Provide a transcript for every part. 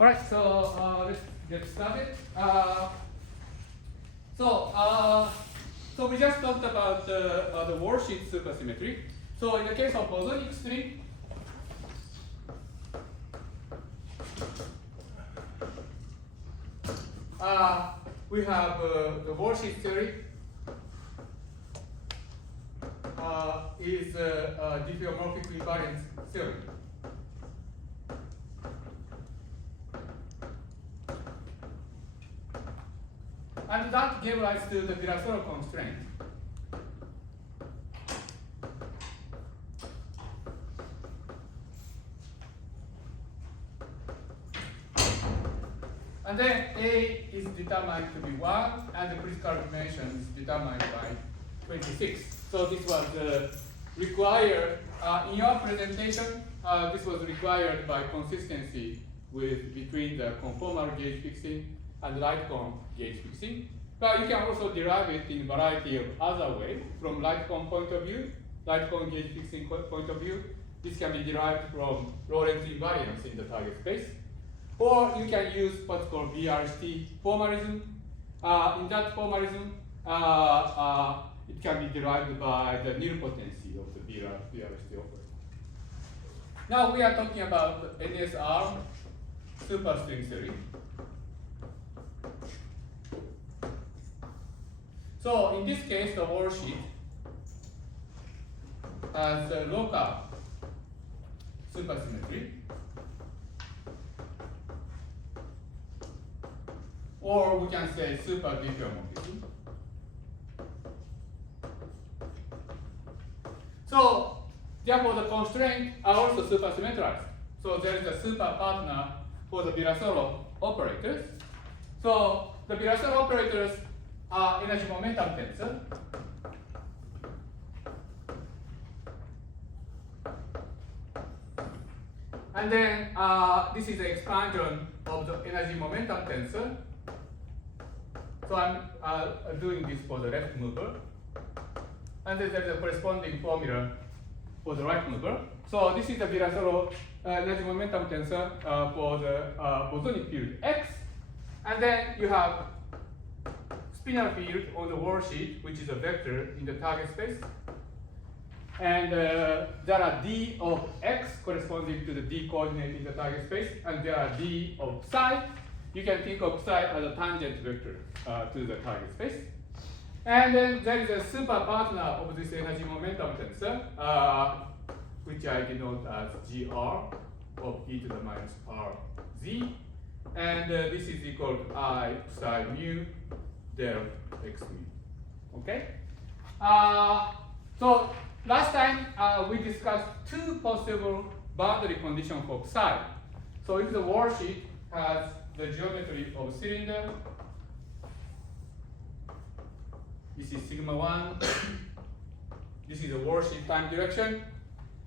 All right, so let's get started. So we just talked about the worldsheet supersymmetry. So in the case of bosonic string, we have the worldsheet theory is diffeomorphic invariance theory. And that gave rise to the Virasoro constraint. And then A is determined to be 1, and the critical dimension is determined by 26. So this was required, in your presentation, this was required by consistency between the conformal gauge fixing and light cone gauge fixing. But you can also derive it in a variety of other ways. From light cone point of view, light cone gauge fixing point of view, this can be derived from Lorentz invariance in the target space. Or you can use what's called VRST formalism. In that formalism, it can be derived by the nilpotency of the VRST operator. Now we are talking about NSR superstring theory. So in this case, the worldsheet has a local supersymmetry, or we can say super diffeomorphism. So therefore, the constraints are also supersymmetrized. So there is a super partner for the Virasoro operators. So the Virasoro operators are energy momentum tensor. And then this is the expansion of the energy momentum tensor. So I'm doing this for the left mover. And then there's a corresponding formula for the right mover. So this is the Virasoro energy momentum tensor for the bosonic field X. And then you have spinor field on the worldsheet, which is a vector in the target space. And there are d of x corresponding to the d coordinate in the target space, and there are d of psi. You can think of psi as a tangent vector to the target space. And then there is a super partner of this energy momentum tensor, which I denote as gr of e to the minus rz. And this is equal to I psi mu del x mu. Okay? So last time we discussed two possible boundary conditions for psi. So if the worldsheet has the geometry of cylinder, this is sigma 1, this is the worldsheet time direction.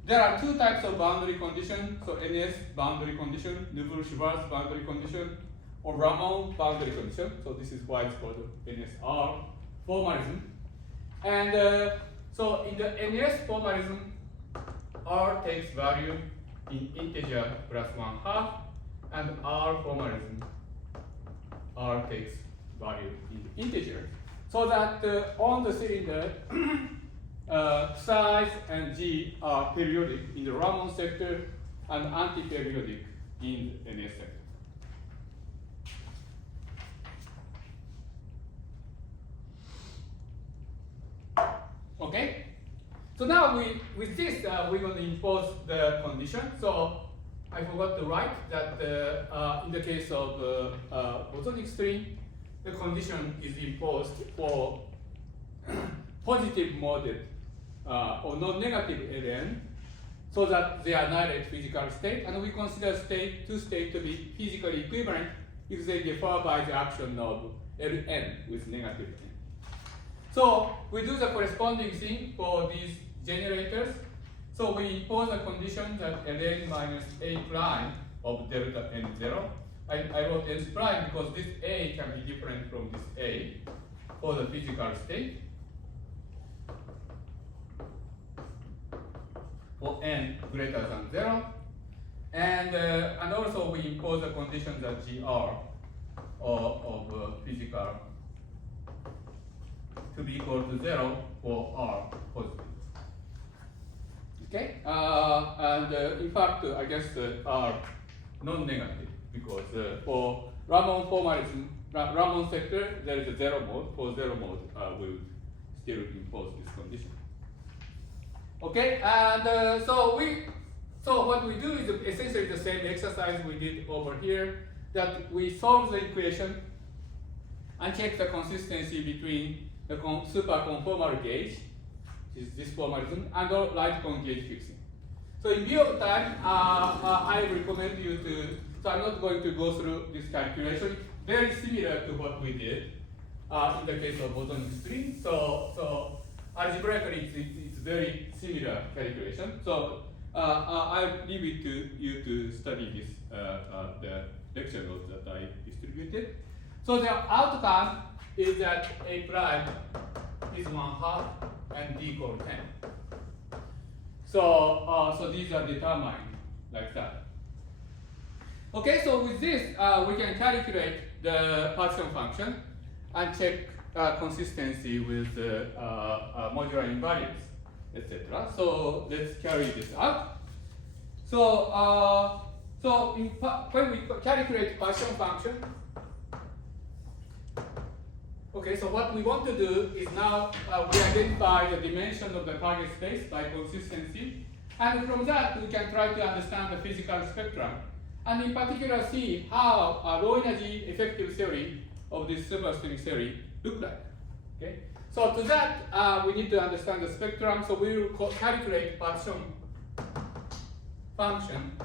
There are two types of boundary conditions, so NS boundary condition, Neuville-Schwarz boundary condition, or Ramond boundary condition. So this is why it's called NSR formalism. And so in the NS formalism, R takes value in integer plus 1/2, and R formalism, R takes value in integer. So that on the cylinder, psi and g are periodic in the Ramond sector and anti-periodic in the NS sector. Okay? So now with this, we're going to impose the condition. So I forgot to write that in the case of bosonic string, the condition is imposed for positive moded or non-negative Ln, so that they annihilate physical state, and we consider two states to be physically equivalent if they differ by the action of Ln with negative n. So we do the corresponding thing for these generators. So we impose a condition that Ln minus A prime of delta n0. I wrote n prime because this A can be different from this A for the physical state. For n greater than 0. And also we impose the conditions that GR of physical to be equal to 0 for R positive. Okay, in fact, I guess R non-negative because for Ramond formalism, Ramond sector, there is a 0 mode. For 0 mode, we would still impose this condition. Okay, and so what we do is essentially the same exercise we did over here, that we solve the equation and check the consistency between the super conformal gauge, which is this formalism, and the light cone gauge fixing. So in view of time, I recommend you to, so I'm not going to go through this calculation, very similar to what we did in the case of Bosonization. So algebraically, it's very similar calculation. So I'll leave it to you to study this, the lecture notes that I distributed. So the outcome is that A prime is 1/2 and D equal 10. So these are determined like that. Okay, so with this, we can calculate the partition function and check consistency with modular invariance, etc. So let's carry this out. So when we calculate partition function, okay, so what we want to do is now we identify the dimension of the target space by consistency, and from that we can try to understand the physical spectrum, and in particular see how a low energy effective theory of this superstring theory look like. Okay, so to that we need to understand the spectrum. So we will calculate partition function,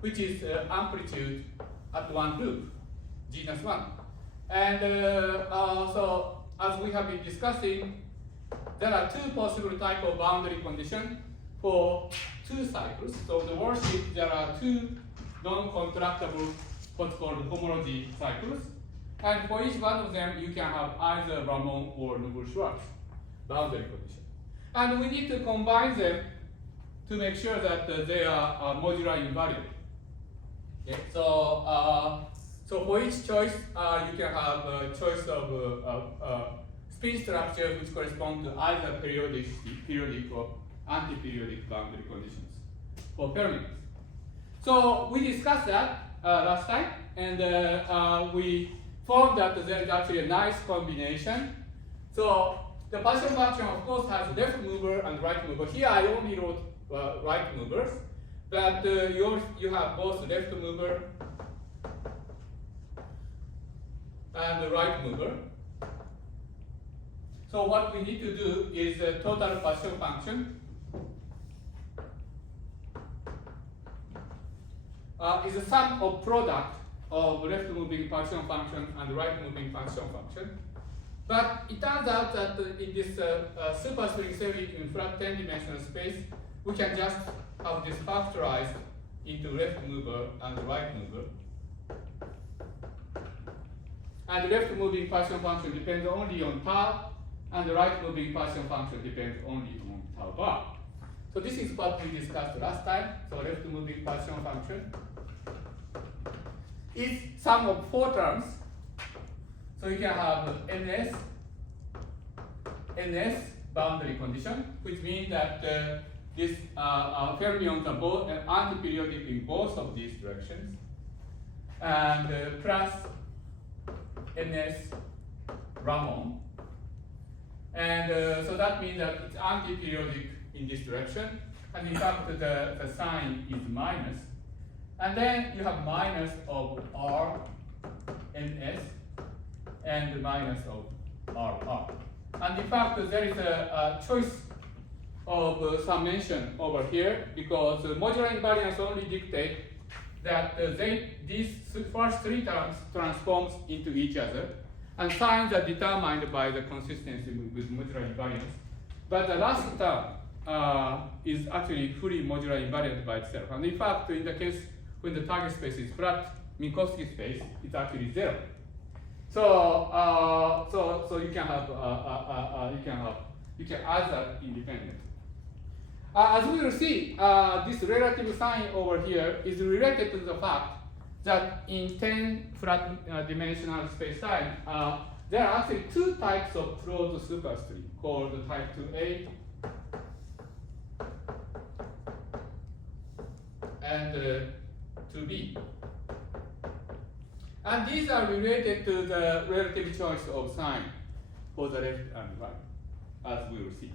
which is amplitude at one loop, genus 1. And so as we have been discussing, there are two possible type of boundary conditions for two cycles. So in the worksheet, there are two non-contractible what's called homology cycles. And for each one of them, you can have either Ramond or Nouveau-Schwarz boundary condition. And we need to combine them to make sure that they are modular invariant. Okay, so for each choice, you can have a choice of spin structure which correspond to either periodic or anti-periodic boundary conditions for fermions. So we discussed that last time, and we found that there is actually a nice combination. So the partition function, of course, has left mover and right mover. Here I only wrote right movers, but you have both left mover and the right mover. So what we need to do is a total partition function is a sum of product of left moving partition function and right moving partition function. But it turns out that in this superstring theory in flat 10-dimensional space, we can just have this factorized into left mover and right mover. And the left moving partition function depends only on tau, and the right moving partition function depends only on tau bar. So this is what we discussed last time. So left moving partition function is sum of 4 terms. So you can have NS boundary condition, which means that these fermions are both anti-periodic in both of these directions, and plus NS Ramond. And so that means that it's anti-periodic in this direction, and in fact the sign is minus. And then you have minus of R, NS, and minus of RR. And in fact there is a choice of summation over here, because modular invariance only dictate that these first 3 terms transforms into each other, and signs are determined by the consistency with modular invariance. But the last term is actually fully modular invariant by itself. And in fact, in the case when the target space is flat, Minkowski space, it's actually 0. So you can have you can either independent. as we will see, this relative sign over here is related to the fact that in 10 flat dimensional space-time, there are actually two types of closed superstring called type 2A and 2B. And these are related to the relative choice of sign for the left and right, as we will see.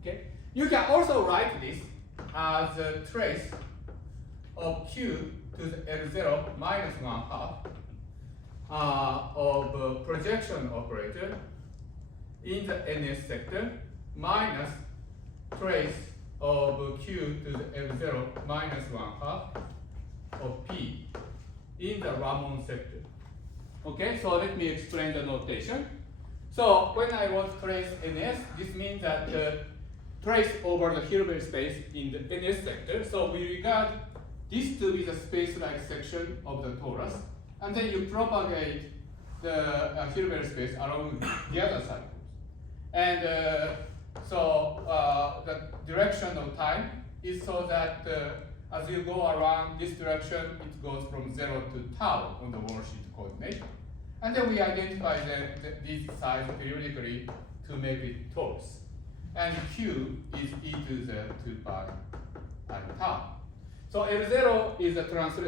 Okay? You can also write this as a trace of Q to the L0 minus 1/2 of projection operator in the NS sector minus trace of Q to the L0 minus 1/2 of P in the Ramond sector. Okay, so let me explain the notation. So when I want to trace NS, this means that trace over the Hilbert space in the NS sector. So we regard this to be the space-like section of the torus, and then you propagate the Hilbert space along the other cycles. And so the direction of time is so that as you go around this direction, it goes from 0 to tau on the worldsheet coordinate. And then we identify these size periodically to make it torus. And Q is e to the 2 pi I tau. So L0 is a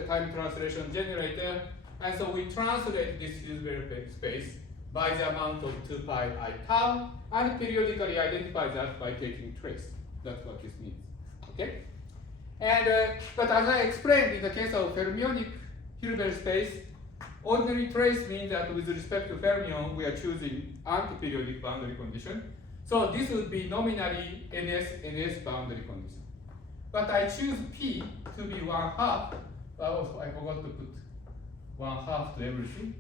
time translation generator, and so we translate this Hilbert space by the amount of 2 pi I tau, and periodically identify that by taking trace. That's what this means. Okay? And but as I explained, in the case of fermionic Hilbert space, ordinary trace means that with respect to fermion, we are choosing anti-periodic boundary condition. So this would be nominally NS boundary condition. But I choose P to be 1/2. I forgot to put 1/2 to everything.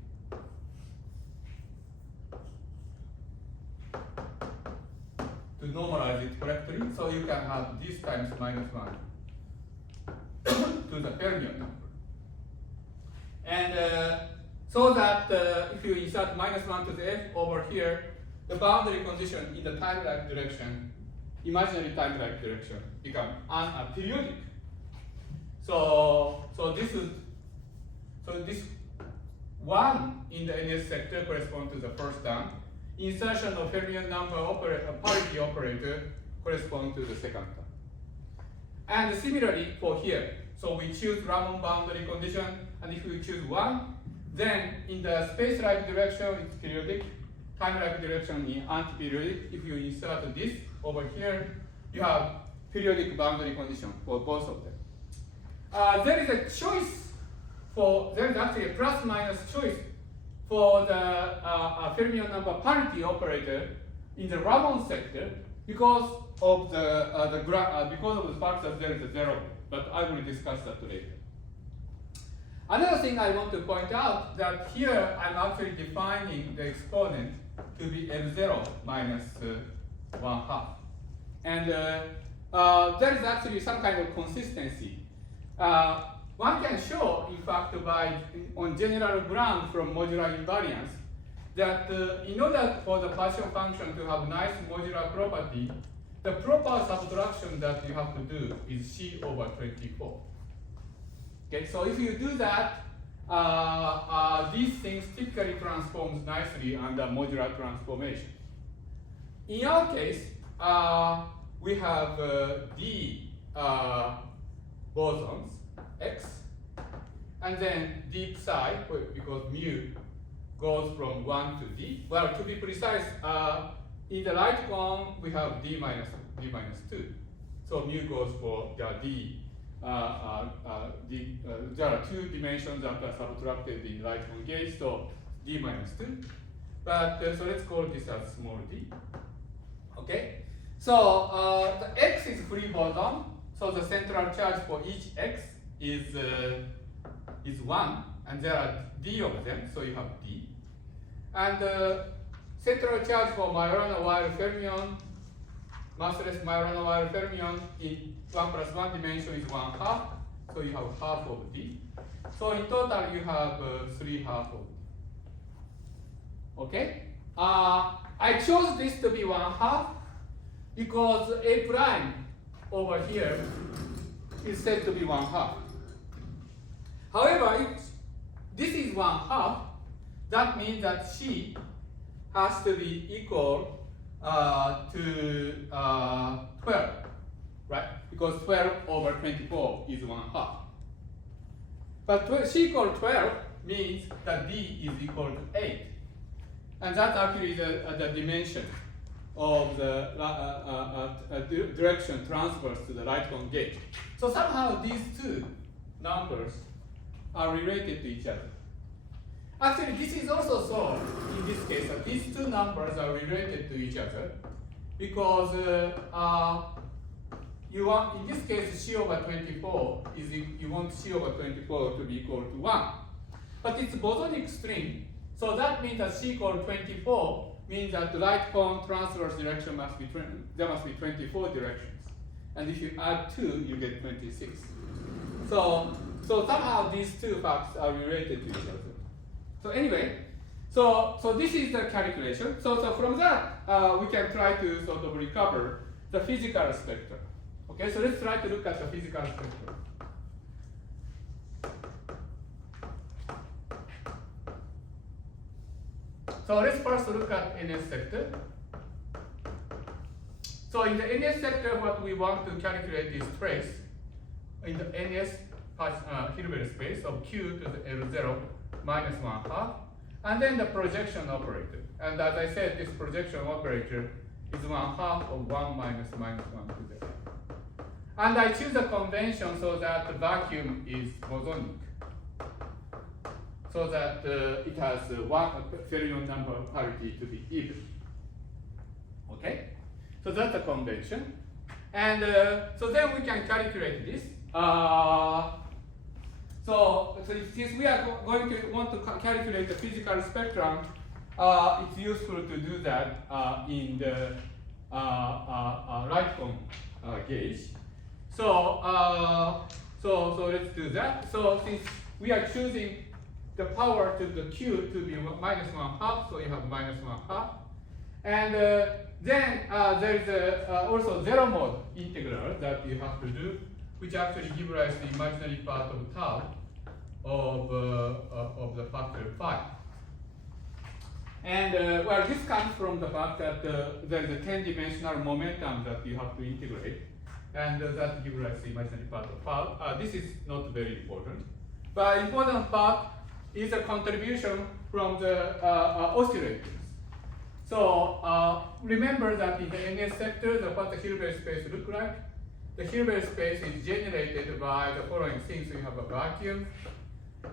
To normalize it correctly, so you can have this times -1 to the fermion number. And so that if you insert -1 to the F over here, the boundary condition in the time-like direction, imaginary time-like direction, become periodic. So this 1 in the NS sector corresponds to the first term. Insertion of fermion number parity operator corresponds to the second term. And similarly for here, so we choose Ramond boundary condition, and if we choose 1, then in the space-like direction it's periodic, time-like direction is anti-periodic. If you insert this over here, you have periodic boundary condition for both of them. There is a choice there is actually a plus-minus choice for the fermion number parity operator in the Ramond sector because of the fact that there is a 0, but I will discuss that later. Another thing I want to point out that here I'm actually defining the exponent to be L0 minus 1/2. And there is actually some kind of consistency. One can show, in fact, on general ground from modular invariance, that in order for the partition function to have nice modular property, the proper subtraction that you have to do is C over 24. Okay, so if you do that, these things typically transforms nicely under modular transformation. In our case, we have D bosons, X, and then D psi, because mu goes from 1 to D. Well, to be precise, in the right column, we have D minus 2. So mu goes for D. There are 2 dimensions that are subtracted in right hand gauge, so D minus 2. But so let's call this as small d. Okay? So the X is free boson, so the central charge for each X is 1, and there are D of them, so you have D. And the central charge for Majorana wire fermion, massless Majorana wire fermion in 1 plus 1 dimension is 1/2, so you have half of D. So in total you have 3/2 of D. Okay? I chose this to be 1/2 because A prime over here is said to be 1/2. However, if this is 1/2, that means that C has to be equal to 12, right? Because 12 over 24 is 1/2. But C equal 12 means that D is equal to 8. And that's actually the dimension of the direction transverse to the right cone gauge. So somehow these two numbers are related to each other. Actually, this is also so in this case that these two numbers are related to each other because you want, in this case, C over 24 is you want C over 24 to be equal to 1. But it's a bosonic string, so that means that C equal 24 means that the right cone transverse direction must be there must be 24 directions. And if you add 2, you get 26. So somehow these two facts are related to each other. So anyway, so this is the calculation. So from that, we can try to sort of recover the physical spectrum. Okay, so let's try to look at the physical spectrum. So let's first look at NS sector. So in the NS sector, what we want to calculate is trace in the NS Hilbert space of Q to the L0 minus 1/2, and then the projection operator. And as I said, this projection operator is 1/2 of 1 minus minus 1 to the L. And I choose a convention so that the vacuum is bosonic, so that it has one fermion number parity to be even. Okay, so that's the convention, and so then we can calculate this. So since we are going to want to calculate the physical spectrum, it's useful to do that in the right cone gauge. So let's do that. So since we are choosing the power to the Q to be minus 1/2, so you have minus 1/2. And then there is also zero mode integral that you have to do, which actually gives rise to the imaginary part of tau of the factor 5. And well, this comes from the fact that there is a 10-dimensional momentum that you have to integrate, and that gives rise to the imaginary part of tau. This is not very important, but important part is a contribution from the oscillators. So remember that in the NS sector, what the Hilbert space looks like. The Hilbert space is generated by the following things. So you have a vacuum,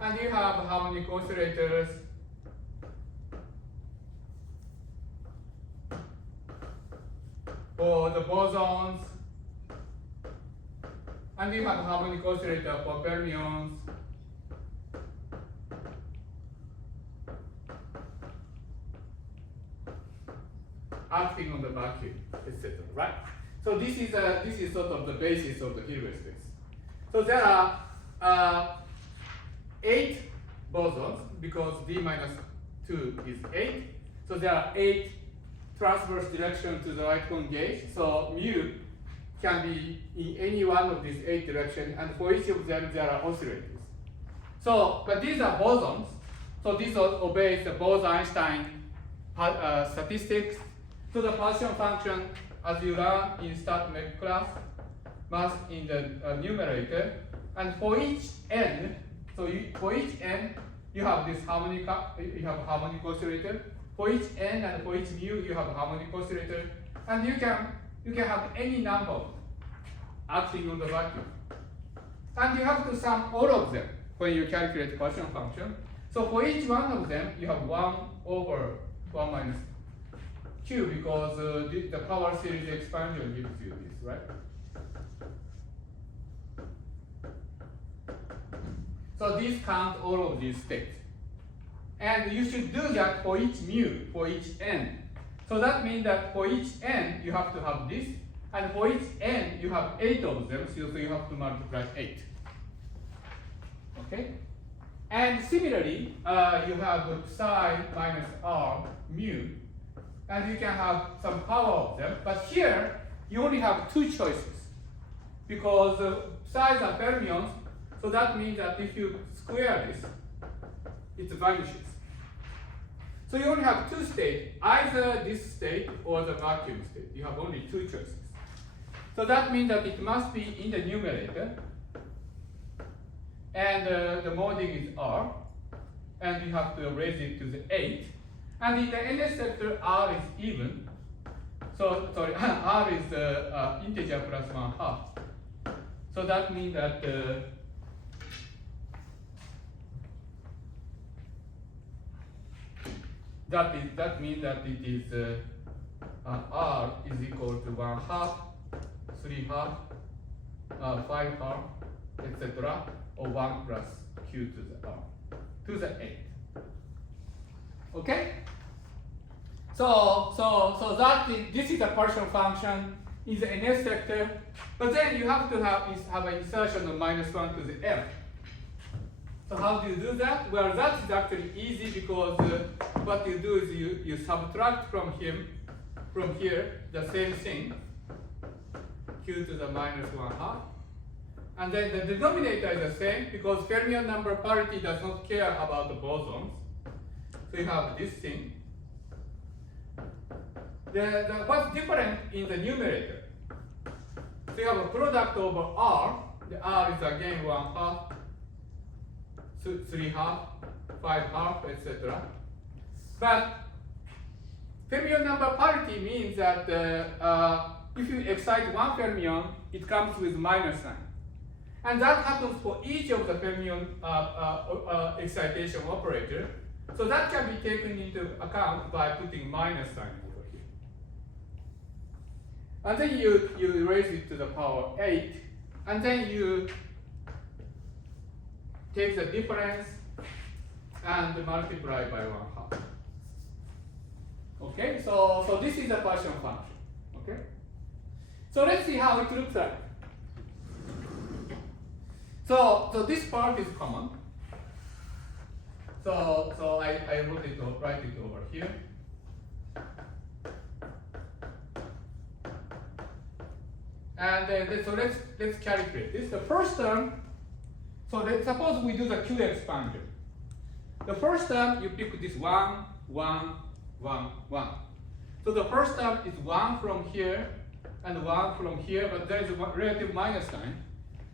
and you have harmonic oscillators, for the bosons, and you have harmonic oscillator for fermions, acting on the vacuum, etc. Right? So this is sort of the basis of the Hilbert space. So there are 8 bosons because d minus 2 is 8. So there are 8 transverse directions to the right cone gauge. So mu can be in any one of these 8 directions, and for each of them there are oscillators. So, but these are bosons. So this obeys the Bose-Einstein statistics. So the partition function, as you learn in stat mech class, must in the numerator, and for each n, so for each n, you have this harmonic oscillator. For each n and for each mu, you have a harmonic oscillator, and you can have any number acting on the vacuum, and you have to sum all of them when you calculate the partition function. So for each one of them, you have 1 over 1 minus q, because the power series expansion gives you this, right? So this counts all of these states. And you should do that for each mu, for each n. So that means that for each n, you have to have this, and for each n, you have 8 of them, so you have to multiply 8. Okay? And similarly, you have psi minus r mu, and you can have some power of them. But here, you only have two choices because size are fermions, so that means that if you square this, it vanishes. So you only have two states, either this state or the vacuum state. You have only two choices. So that means that it must be in the numerator, and the modding is R, and you have to raise it to the 8. And in the NS sector, R is even. So, sorry, R is integer plus 1/2. So that means that that means that it is R is equal to 1/2, 3/2, 5/2, etc., or 1 plus Q to the R to the 8. Okay? So that is, this is a partial function in the NS sector, but then you have to have an insertion of -1 to the L. So how do you do that? Well, that is actually easy because what you do is you subtract from here the same thing, Q to the -1/2. And then the denominator is the same because fermion number parity does not care about the bosons. So you have this thing. What's different in the numerator? So you have a product over R. The R is again 1/2, 3/2, 5/2, etc. But fermion number parity means that if you excite one fermion, it comes with minus sign. And that happens for each of the fermion excitation operator. So that can be taken into account by putting minus sign over here. And then you raise it to the power 8, and then you take the difference and multiply by 1/2. Okay, so this is a partial function. Okay, so let's see how it looks like. So this part is common. So I write it over here. And so let's calculate this. The first term. So suppose we do the Q expansion. The first term you pick this 1, 1, 1, 1. So the first term is 1 from here and 1 from here, but there is a relative minus sign.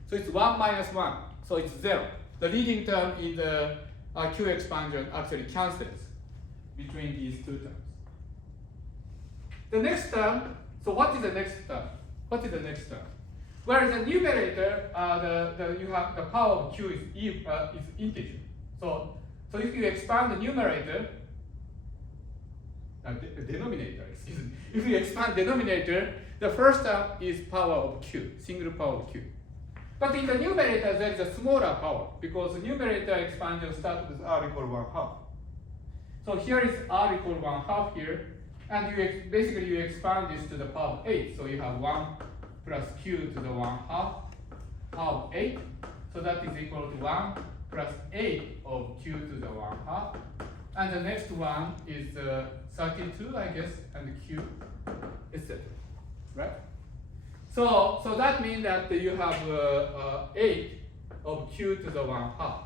So it's 1 minus 1, so it's 0. The leading term in the Q expansion actually cancels between these two terms. The next term, so what is the next term? What is the next term? Whereas the numerator, you have the power of Q is integer. So if you expand the numerator, denominator, excuse me. If you expand denominator, the first term is power of Q, single power of Q. But in the numerator, there is a smaller power because the numerator expansion starts with R equal 1/2. So here is R equal 1/2 here, and basically you expand this to the power of 8. So you have 1 plus Q to the 1/2 power of 8. So that is equal to 1 plus 8 of Q to the 1/2. And the next one is 32, I guess, and Q, etc. Right? So that means that you have 8 of Q to the 1/2.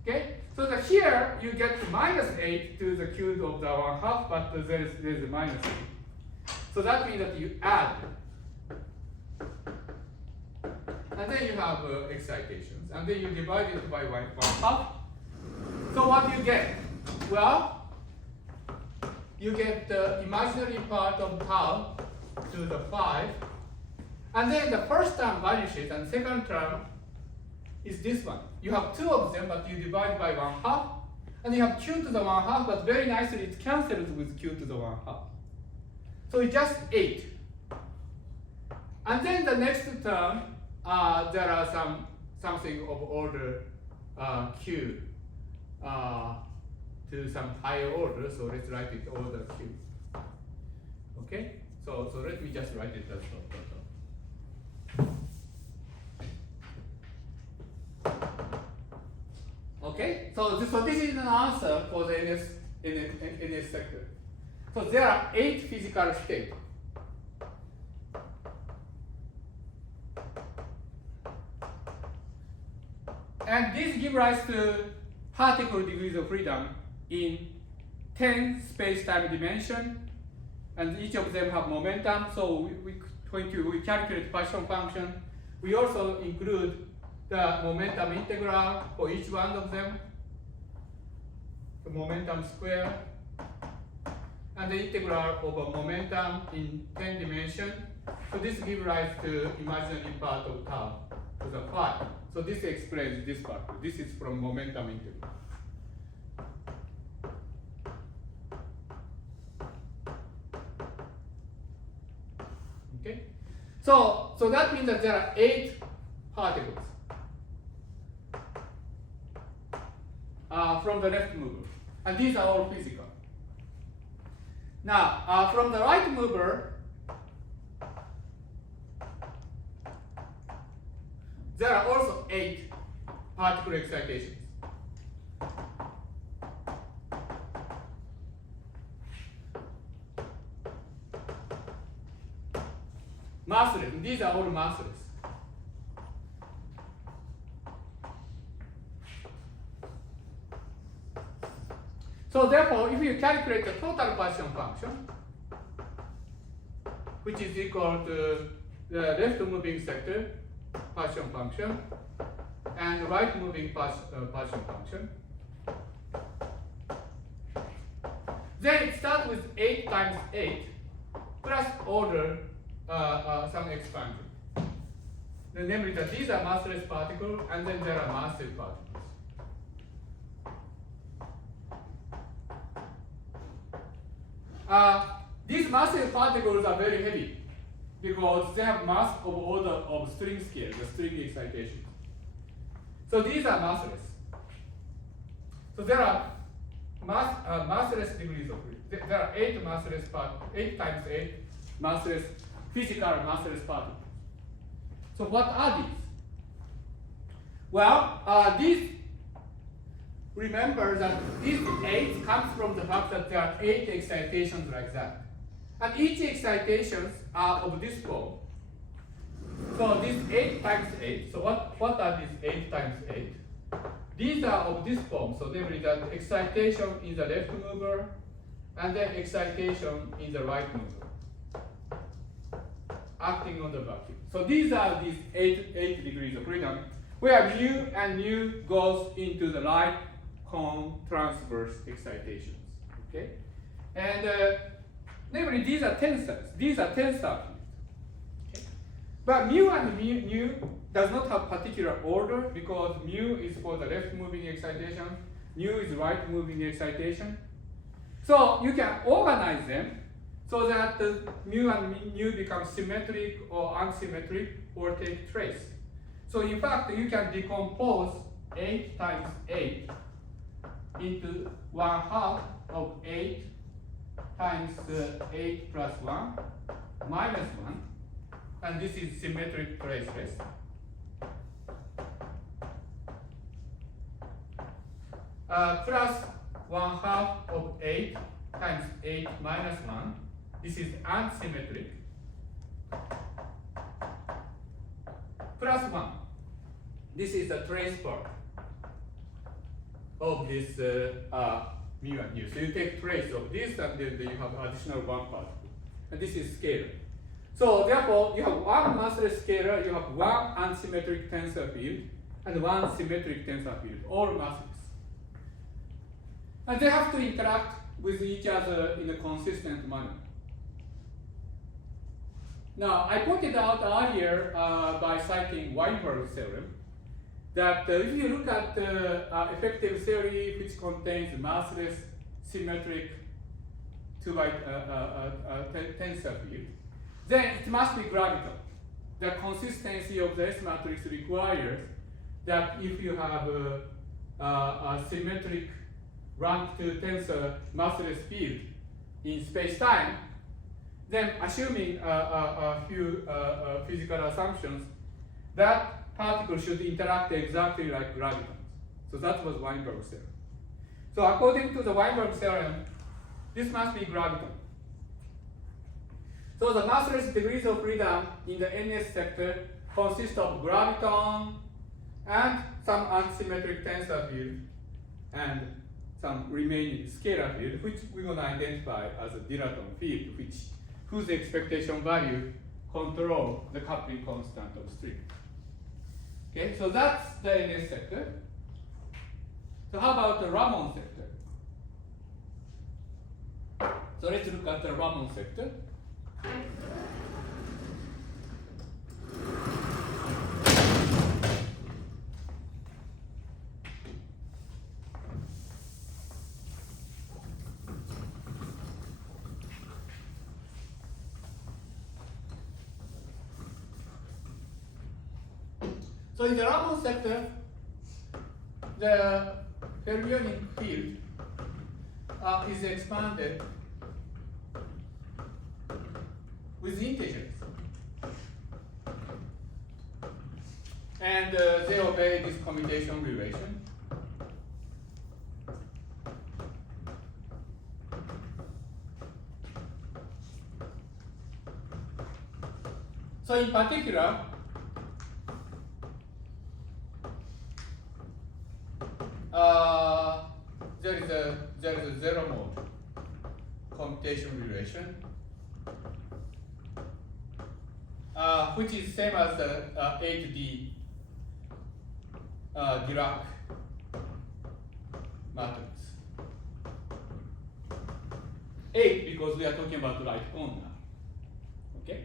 Okay? So here you get minus 8 to the Q of the 1/2, but there's a minus 8. So that means that you add. And then you have excitations. And then you divide it by 1/2. So what do you get? Well, you get the imaginary part of tau to the 5. And then the first term vanishes, and second term is this one. You have two of them, but you divide by 1/2. And you have Q to the 1/2, but very nicely it cancels with Q to the 1/2. So it's just 8. And then the next term, there are something of order Q to some higher order. So let's write it order Q. Okay? So let me just write it as okay, so this is an answer for the NS sector. So there are 8 physical states. and these give rise to particle degrees of freedom in 10 space-time dimension, and each of them have momentum. So when we calculate partition function, we also include the momentum integral for each one of them, the momentum square, and the integral over momentum in 10 dimension. So this gives rise to imaginary part of tau to the phi. So this explains this part. This is from momentum integral. Okay. So that means that there are 8 particles from the left mover, and these are all physical. Now, from the right mover, there are also 8 particle excitations. Massless. These are all massless. So therefore, if you calculate the total partition function, which is equal to the left moving sector partition function and right moving partition function, then it starts with 8 times 8 plus order some expansion. Namely that these are massless particles and then there are massive particles. These massive particles are very heavy because they have mass of order of string scale, the string excitation. So these are massless. So there are massless degrees of freedom. There are 8 massless particles, 8 times 8 massless, physical massless particles. So what are these? Well, these, remember that these 8 comes from the fact that there are 8 excitations like that. And each excitations are of this form. So this 8 times 8, so what are these 8 times 8? These are of this form, so namely that excitation in the left mover and then excitation in the right mover, acting on the vacuum. So these are these 8 degrees of freedom, where mu and nu goes into the right cone transverse excitations. Okay? And namely, these are tensors. These are tensor fields. Okay? But mu and nu does not have particular order because mu is for the left moving excitation, nu is right moving excitation. So you can organize them so that the mu and nu become symmetric or unsymmetric or take trace. So in fact, you can decompose 8 times 8 into 1/2 of 8 times 8 plus 1 minus 1, and this is symmetric traceless. Plus 1/2 of 8 times 8 minus 1, this is unsymmetric. Plus 1, this is the trace part of this mu and nu. So you take trace of this and then you have additional 1 particle. And this is scalar. So therefore, you have one massless scalar, you have one unsymmetric tensor field, and one symmetric tensor field, all massless. And they have to interact with each other in a consistent manner. Now, I pointed out earlier by citing Weinberg's theorem that if you look at the effective theory which contains massless, symmetric 2-by tensor field, then it must be graviton. The consistency of the S matrix requires that if you have a symmetric rank 2 tensor massless field in space-time, then assuming a few physical assumptions, that particle should interact exactly like gravitons. So that was Weinberg's theorem. So according to the Weinberg theorem, this must be graviton. So the massless degrees of freedom in the NS sector consist of graviton and some antisymmetric tensor field and some remaining scalar field, which we're going to identify as a Dilaton field, whose expectation value control the coupling constant of string. Okay, so that's the NS sector. So how about the Ramond sector? So let's look at the Ramond sector. So in the Ramond sector, the fermionic field is expanded with integers. And they obey this commutation relation. So in particular, there is a zero mode commutation relation, which is same as the 8D Dirac matrix. 8 because we are talking about right cone now. Okay.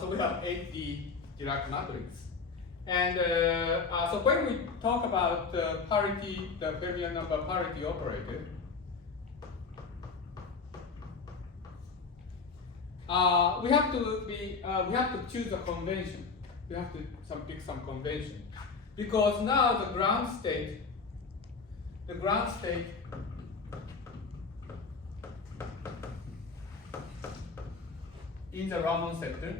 So we have 8D Dirac matrix. And so when we talk about parity, the fermion number parity operator, we have to choose a convention. We have to pick some convention, because now the ground state in the Ramond sector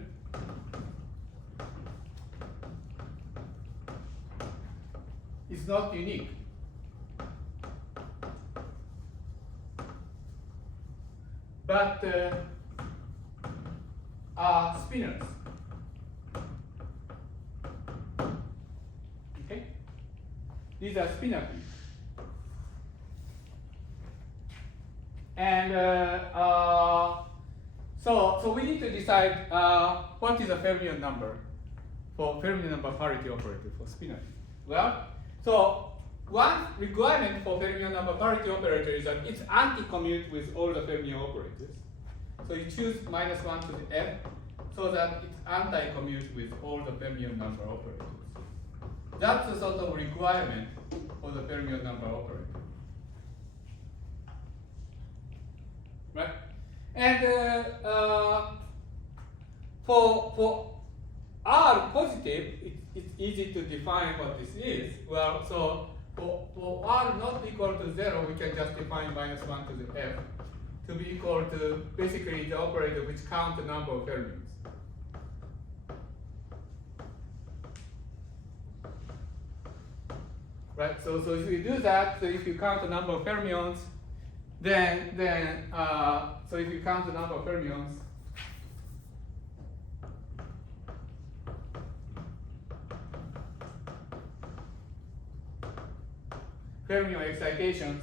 is not unique. But are spinors. Okay? These are spinor fields. And so we need to decide what is a fermion number for fermion number parity operator for spinor field. Well, so one requirement for fermion number parity operator is that it's anti-commute with all the fermion operators. So you choose -1 to the f so that it's anti-commute with all the fermion number operators. That's the sort of requirement for the fermion number operator. Right? And for R positive, it's easy to define what this is. Well, so for R not equal to 0, we can just define -1 to the f to be equal to basically the operator which counts the number of fermions. Right. So if you do that, so if you count the number of fermions, so if you count the number of fermions, fermion excitations,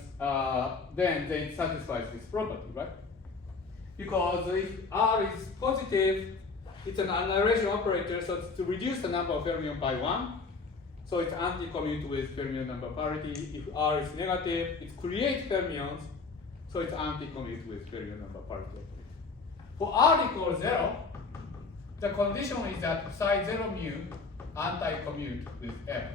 then it satisfies this property, right? Because if R is positive, it's an annihilation operator, so it's to reduce the number of fermions by 1. So it's anti-commute with fermion number parity. If R is negative, it creates fermions, so it's anti-commute with fermion number parity operator. For R equals 0, the condition is that psi 0 mu anti-commute with F.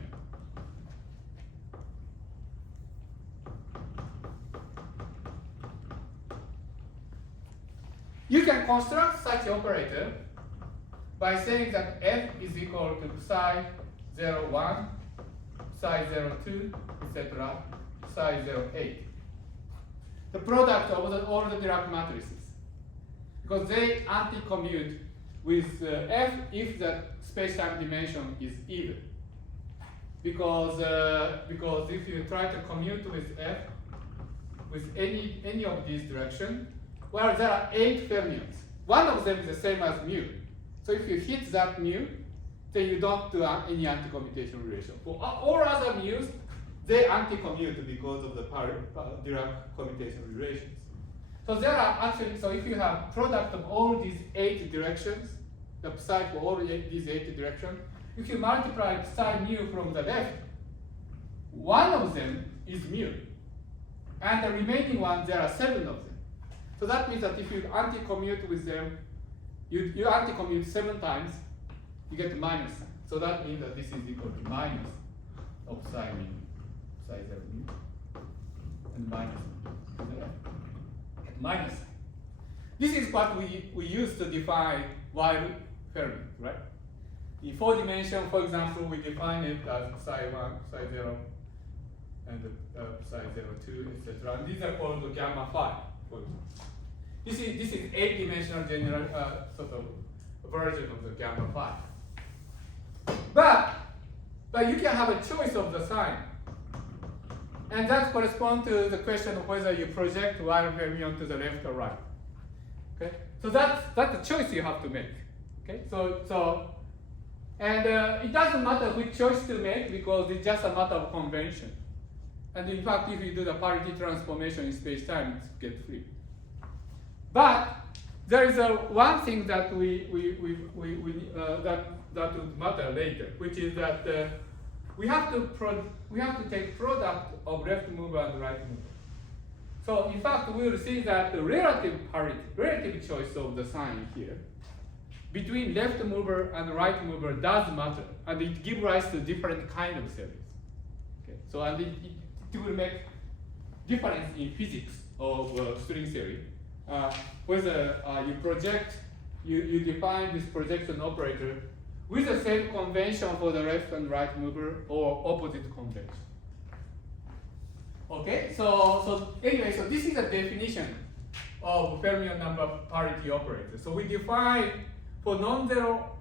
You can construct such operator by saying that F is equal to psi 0,1, psi 0,2, etc., psi 0,8. The product of all the Dirac matrices, because they anti-commute with F if the space-time dimension is even. Because if you try to commute with F with any of these directions, well, there are 8 fermions. One of them is the same as mu. So if you hit that mu, then you don't do any anti-commutation relation. For all other mu's, they anti-commute because of the Dirac commutation relations. So there are actually, so if you have product of all these 8 directions, the psi for all these 8 directions, if you multiply psi mu from the left, one of them is mu. And the remaining ones, there are 7 of them. So that means that if you anti-commute with them, you anti-commute 7 times, you get the minus sign. So that means that this is equal to minus of psi mu, psi 0 mu, and minus on the left. Minus sign. This is what we use to define wild Fermi, right? In 4 dimension, for example, we define it as psi 1, psi 0, and psi 0, 2, etc. And these are called gamma phi, for example. This is 8-dimensional general sort of version of the gamma phi. But you can have a choice of the sign. And that corresponds to the question of whether you project wild fermion to the left or right. Okay? So that's the choice you have to make. Okay? And it doesn't matter which choice to make because it's just a matter of convention. And in fact, if you do the parity transformation in space-time, it gets free. But there is one thing that that would matter later, which is that we have to take product of left mover and right mover. So in fact, we will see that the relative choice of the sign here between left mover and right mover does matter, and it gives rise to different kind of series. Okay, so and it will make difference in physics of string theory. Whether you define this projection operator with the same convention for the left and right mover or opposite convention. Okay, so anyway, so this is a definition of fermion number parity operator. So we define for non-zero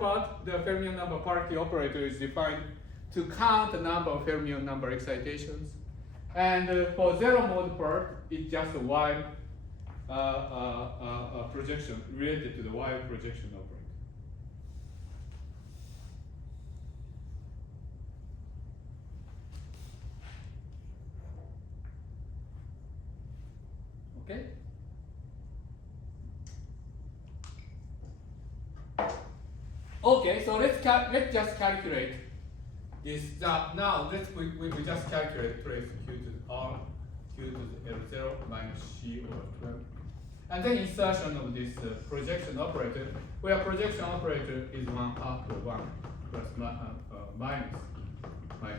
part, the fermion number parity operator is defined to count the number of fermion number excitations. And for zero mode part, it's just a wild projection related to the wild projection operator. Okay. Okay, so let's just calculate this. Now we just calculate trace q to the r, q to the L0 minus c over 12. And then insertion of this projection operator, where projection operator is 1/2 or 1 plus minus 1.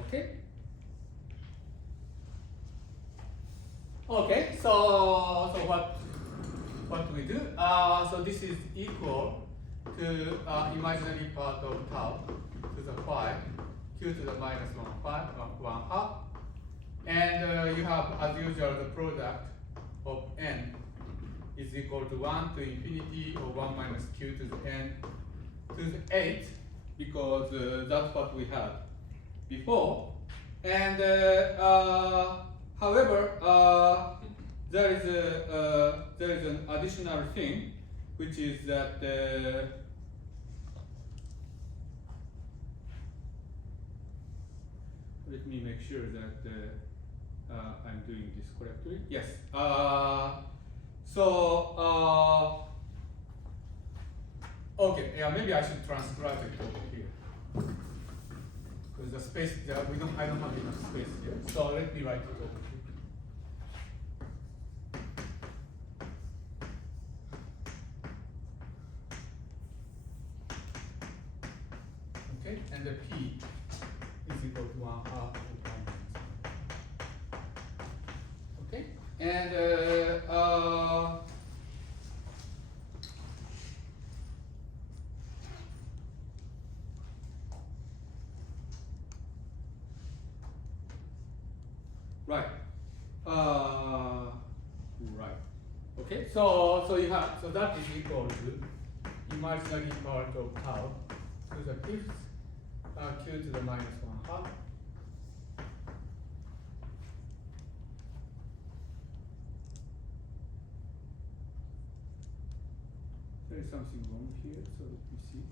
Okay. Okay. So what do we do? So this is equal to imaginary part of tau to the phi, q to the minus 1/2. And you have, as usual, the product of n is equal to 1 to infinity or 1 minus q to the n to the 8, because that's what we had before. And however, there is an additional thing, which is that let me make sure that I'm doing this correctly. Yes. Okay. Yeah. Maybe I should transcribe it over here because the space I don't have enough space here. So let me write it over here. Okay, and the p is equal to 1/2. Okay, and right, right. Okay, so you have that is equal to imaginary part of tau to the fifth q to the minus 1/2. There is something wrong here, so let me see.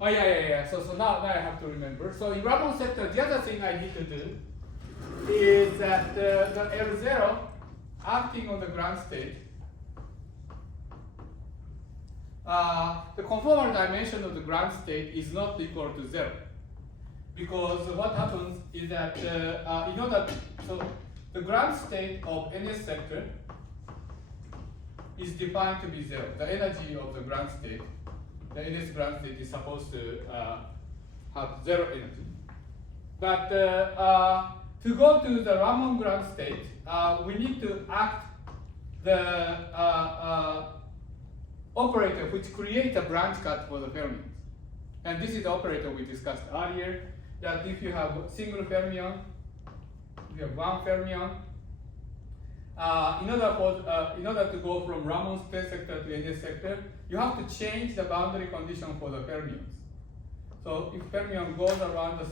Oh yeah. So now I have to remember. So in Ramond sector, the other thing I need to do is that the L0 acting on the ground state, the conformal dimension of the ground state is not equal to 0. Because what happens is that so the ground state of NS sector is defined to be 0. The energy of the ground state, the NS ground state is supposed to have 0 energy. But to go to the Ramond ground state, we need to act the operator which creates a branch cut for the fermions. And this is the operator we discussed earlier, that if you have a single fermion, if you have one fermion, in order to go from Ramond space sector to NS sector, you have to change the boundary condition for the fermions. So if fermion goes around the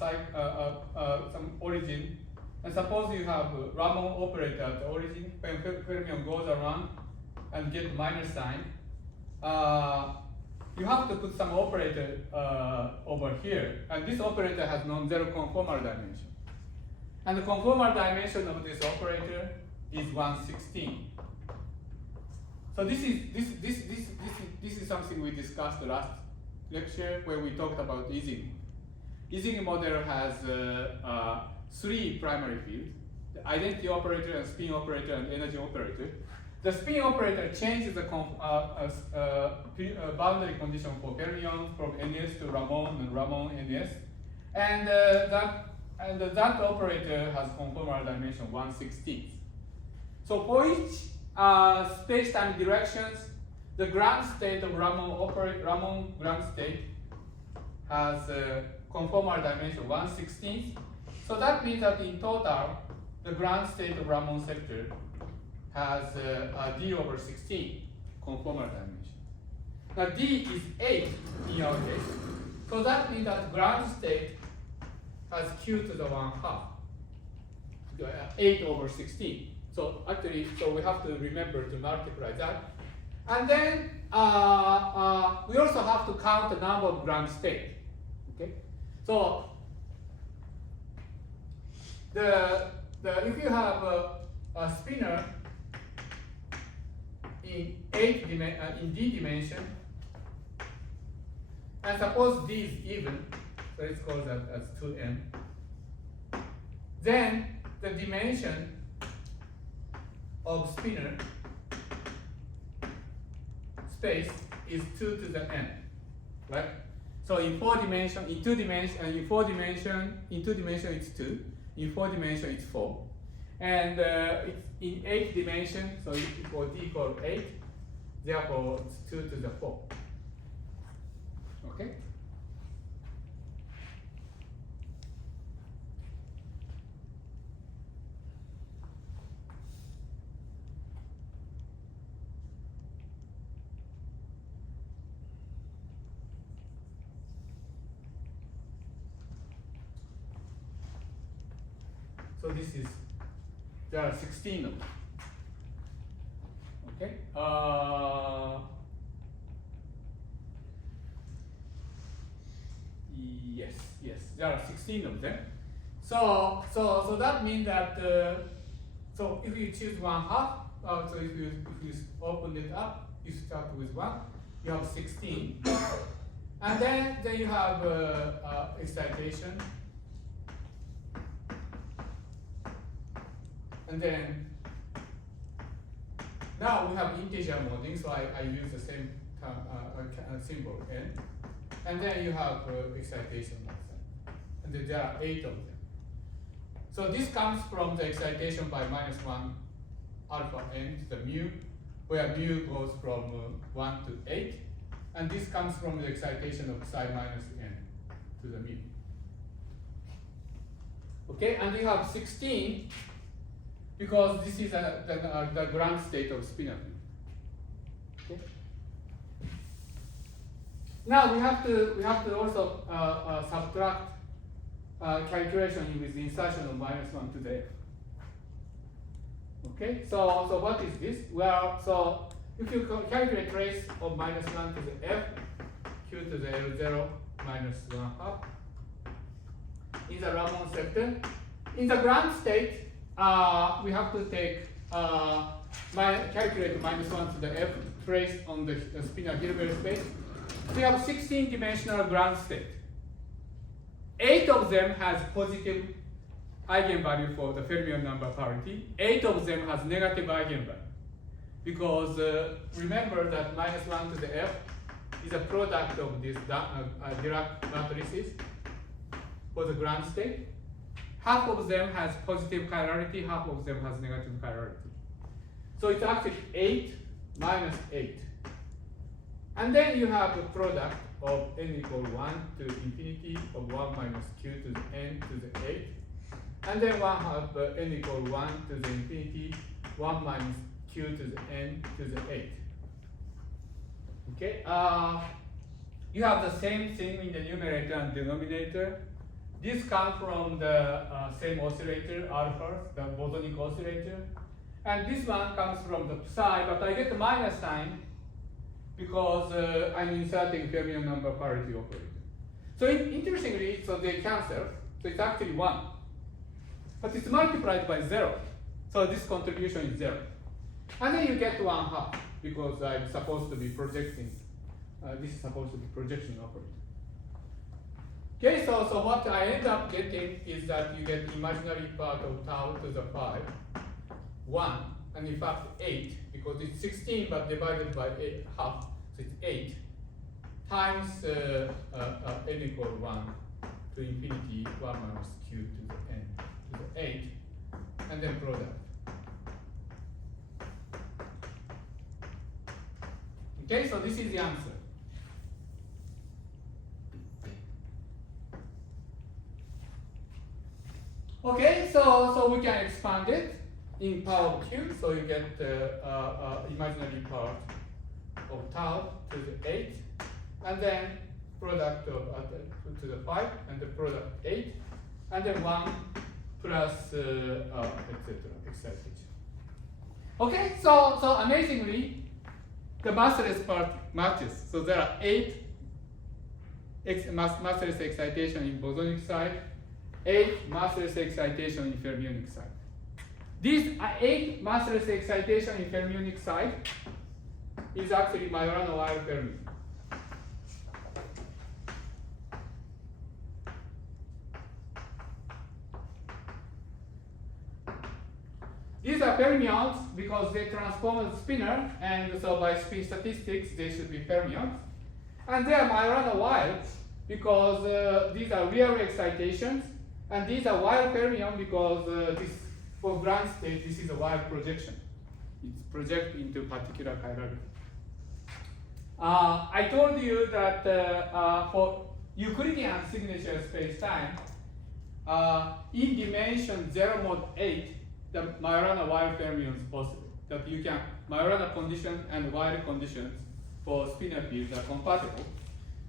some origin, and suppose you have a Ramond operator at the origin, when fermion goes around and get minus sign, you have to put some operator over here, and this operator has non-zero conformal dimension. And the conformal dimension of this operator is 116. So this is something we discussed last lecture where we talked about Ising. Ising model has 3 primary fields: the identity operator and spin operator and energy operator. The spin operator changes the boundary condition for fermions from NS to Ramond and Ramond NS, and that operator has conformal dimension 1/16. So for each space-time directions, the ground state of Ramond ground state has conformal dimension 1/16. So that means that in total, the ground state of Ramond sector has a d over 16 conformal dimension. Now d is 8 in our case, so that means that ground state has q to the 1/2, 8 over 16. So actually, we have to remember to multiply that, and then we also have to count the number of ground state. Okay, so if you have a spinner in d dimension, and suppose d is even, so let's call that as 2m, then the dimension of spinner space is 2 to the n, right? So in 2 dimension it's 2, in 4 dimension it's 4, and it's in 8 dimension, so for d equals 8, therefore it's 2 to the 4. Okay? So there are 16 of them. Okay. Yes, there are 16 of them. So that means that so if you choose 1/2, so if you open it up, you start with 1, you have 16, and then you have excitation. And then now we have integer modding, so I use the same symbol n. And then you have excitation like that. And then there are 8 of them. So this comes from the excitation by -1 alpha n to the mu, where mu goes from 1 to 8. And this comes from the excitation of psi minus n to the mu. Okay, and you have 16 because this is the ground state of spinner. Okay. Now we have to also subtract calculation with the insertion of -1 to the f. Okay, so what is this? Well, so if you calculate trace of -1 to the f, q to the L0 minus 1/2 in the Ramond sector. In the ground state, we have to take calculate -1 to the f traced on the spinor Hilbert space. We have 16-dimensional ground state. 8 of them has positive eigenvalue for the fermion number parity. 8 of them has negative eigenvalue. Because remember that -1 to the f is a product of these Dirac matrices for the ground state. Half of them has positive chirality, half of them has negative chirality. So it's actually 8 minus 8. And then you have the product of n equal 1 to infinity of 1 minus q to the n to the 8. And then one have n equal 1 to the infinity 1 minus q to the n to the 8. Okay, you have the same thing in the numerator and denominator. This comes from the same oscillator, alpha, the bosonic oscillator. And this one comes from the psi, but I get the minus sign because I'm inserting fermion number parity operator. So interestingly, so they cancel, so it's actually 1. But it's multiplied by 0. So this contribution is 0. And then you get 1/2 because I'm supposed to be projecting. This is supposed to be projection operator. Okay, so what I end up getting is that you get imaginary part of tau to the 5, 1, and in fact 8, because it's 16 but divided by 8/2, so it's 8, times n equal 1 to infinity 1 minus q to the n to the 8, and then product. Okay, so this is the answer. Okay, so we can expand it in power of q, so you get imaginary part of tau to the 8, and then product of 2 to the 5, and the product 8, and then 1 plus etc. excitation. Okay, so amazingly, the massless part matches. So there are 8 massless excitation in bosonic side, 8 massless excitation in fermionic side. These 8 massless excitation in fermionic side is actually Majorana wire fermion. These are fermions because they transform the spinor, and so by spin statistics they should be fermions. And they are Majorana wires because these are real excitations, and these are wire fermion because this for ground state this is a wire projection. It's project into particular chirality. I told you that for Euclidean signature space-time, in dimension 0 mod 8, the Majorana wire fermion is possible. That you can Majorana condition and wire conditions for spinor fields are compatible,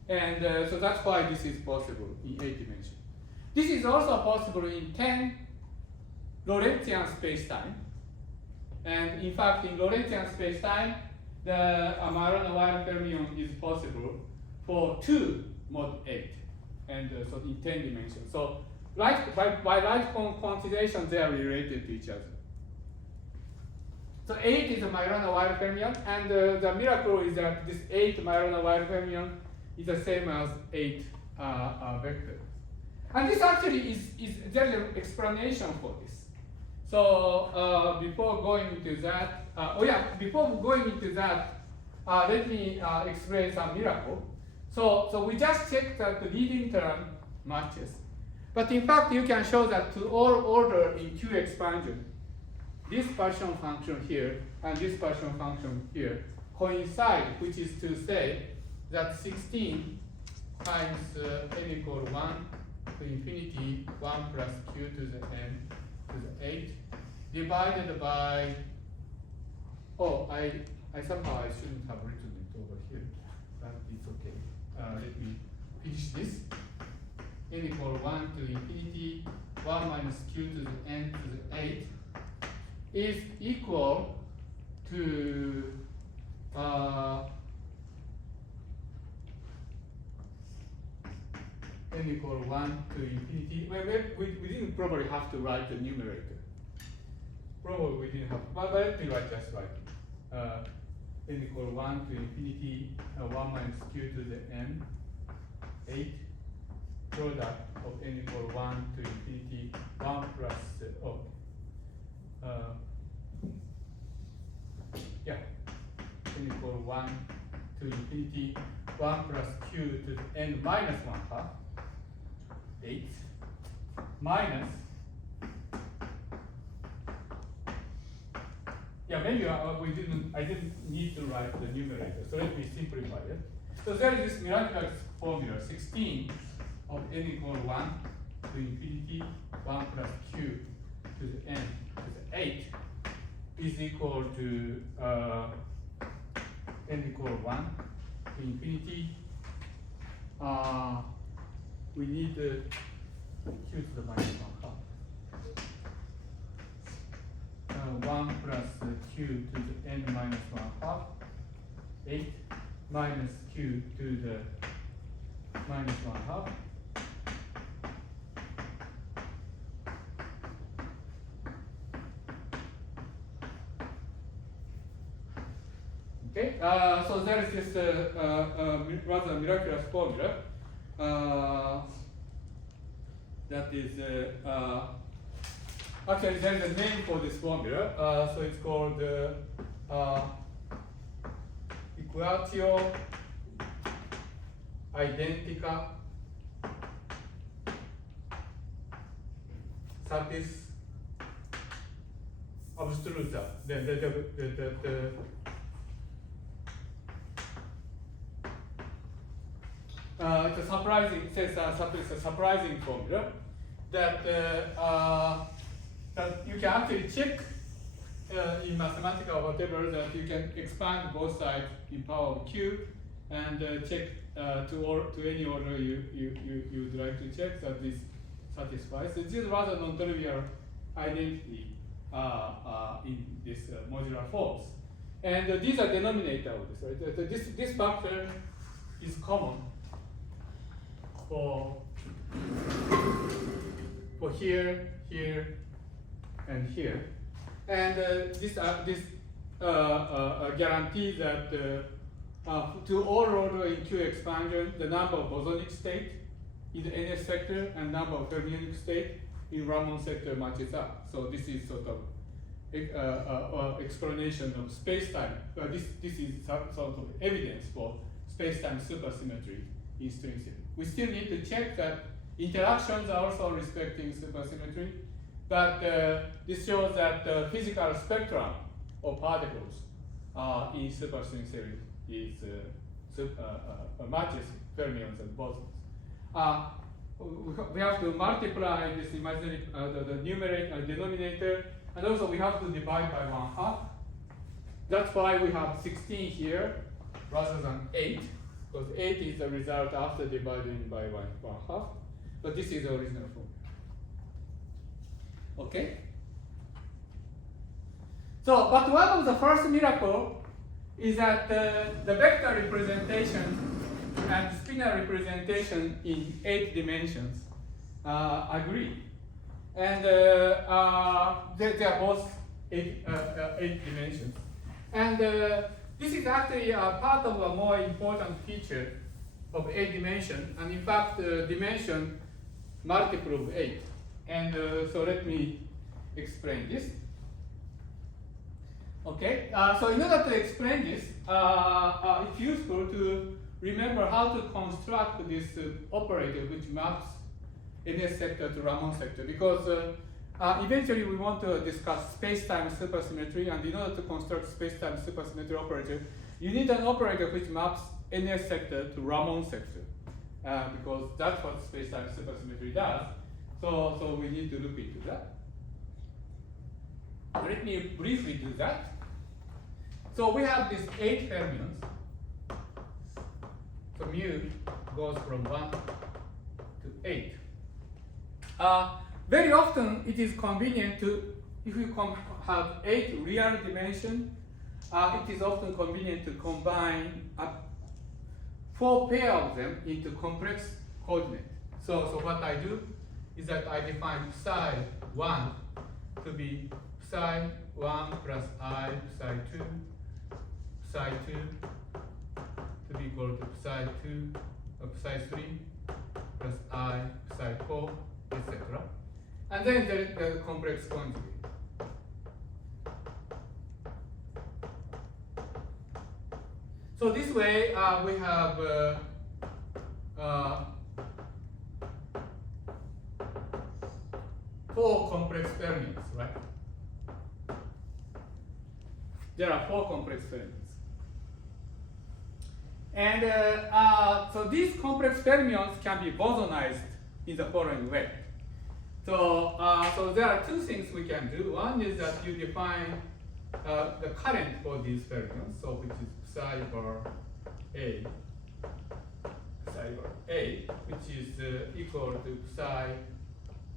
and so that's why this is possible in 8 dimension. This is also possible in 10 Lorentzian space-time, and in fact in Lorentzian space-time, the Majorana wire fermion is possible for 2 mod 8, and so in 10 dimensions. So by light quantization, they are related to each other. So 8 is a Majorana wire fermion, and the miracle is that this 8 Majorana wire fermion is the same as 8 vector. And this actually there's an explanation for this. So before going into that, let me explain some miracle. So we just checked that the leading term matches. But in fact, you can show that to all order in Q expansion, this partition function here and this partition function here coincide, which is to say that 16 times n equal 1 to infinity 1 plus q to the n to the 8 divided by, I somehow I shouldn't have written it over here, but it's okay. Let me finish this. n equal 1 to infinity 1 minus q to the n to the 8 is equal to n equal 1 to infinity. Well, we didn't probably have to write the numerator. Probably we didn't have, but let me write just like n equal 1 to infinity 1 minus q to the n 8 product of n equal 1 to infinity 1 plus n equal 1 to infinity 1 plus q to the n minus 1 half 8 minus maybe I didn't need to write the numerator, so let me simplify it. So there is this miraculous formula 16 of n equal 1 to infinity 1 plus q to the n to the 8 is equal to n equal 1 to infinity. We need q to the minus 1 half. 1 plus q to the n minus 1 half, 8 minus q to the minus 1 half. Okay, so there is this rather miraculous formula that is actually there is a name for this formula, so it's called equatio identica satis abstrusa. It's a surprising, it's a surprising formula that that you can actually check in mathematics or whatever, that you can expand both sides in power of q and check to any order you would like to check that this satisfies. So this is rather non-trivial identity in this modular forms. And these are denominator of this, right? This factor is common for here, here, and here, and this guarantees that to all order in Q expansion, the number of bosonic state in the NS sector and number of fermionic state in Ramond sector matches up. So this is sort of explanation of space-time. This is sort of evidence for space-time supersymmetry in string theory. We still need to check that interactions are also respecting supersymmetry, but this shows that the physical spectrum of particles in superstring theory is matches fermions and bosons. We have to multiply this imaginary the numerator denominator, and also we have to divide by 1/2. That's why we have 16 here rather than 8, because 8 is the result after dividing by 1/2. But this is the original form. Okay. So, but one of the first miracle is that the vector representation and spinor representation in 8 dimensions agree, and they are both 8 dimensions. And this is actually a part of a more important feature of 8 dimension, and in fact, dimension multiple of 8. And so let me explain this. Okay, so in order to explain this, it's useful to remember how to construct this operator which maps NS sector to Ramond sector, because eventually we want to discuss space-time supersymmetry, and in order to construct space-time supersymmetry operator, you need an operator which maps NS sector to Ramond sector, because that's what space-time supersymmetry does. So we need to look into that. Let me briefly do that. So we have these 8 fermions. So mu goes from 1 to 8. Very often it is convenient to, if you have 8 real dimensions, it is often convenient to combine 4 pairs of them into complex coordinate. So what I do is that I define psi 1 to be psi 1 plus I psi 2, psi 2 to be equal to psi 2 or psi 3 plus I psi 4, etc. And then the complex conjugate. So this way we have 4 complex fermions, right? There are 4 complex fermions. And so these complex fermions can be bosonized in the following way. So, so there are 2 things we can do. One is that you define the current for these fermions, so which is psi bar A, which is equal to psi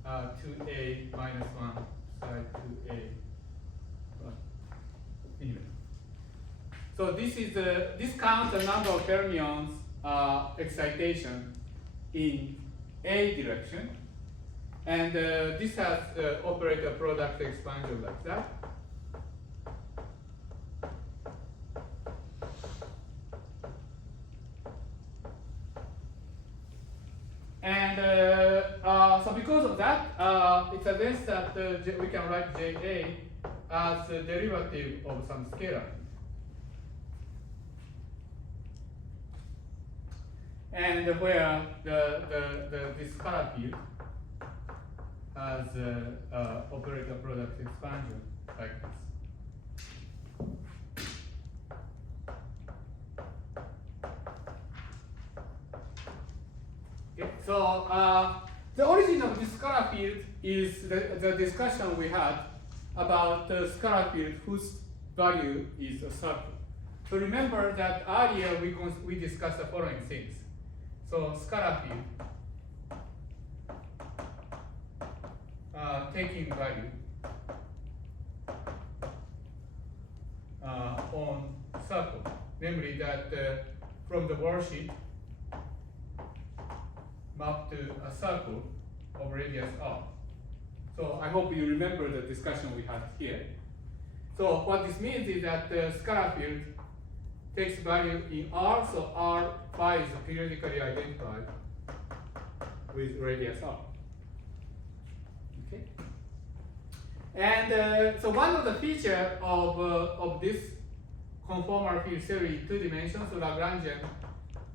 2A minus 1 psi 2A. Anyway. So this is this counts the number of fermions excitation in A direction, and this has operator product expansion like that. And so because of that, it suggests that we can write JA as a derivative of some scalar. And where this scalar field has operator product expansion like this. Okay, so the origin of this scalar field is the discussion we had about the scalar field whose value is a circle. So remember that earlier we discussed the following things. So scalar field taking value on circle, namely that from the worldsheet map to a circle of radius r. So I hope you remember the discussion we had here. So what this means is that the scalar field takes value in R, so R phi is periodically identified with radius R. Okay. And so one of the features of this conformal field theory in 2 dimensions, so Lagrangian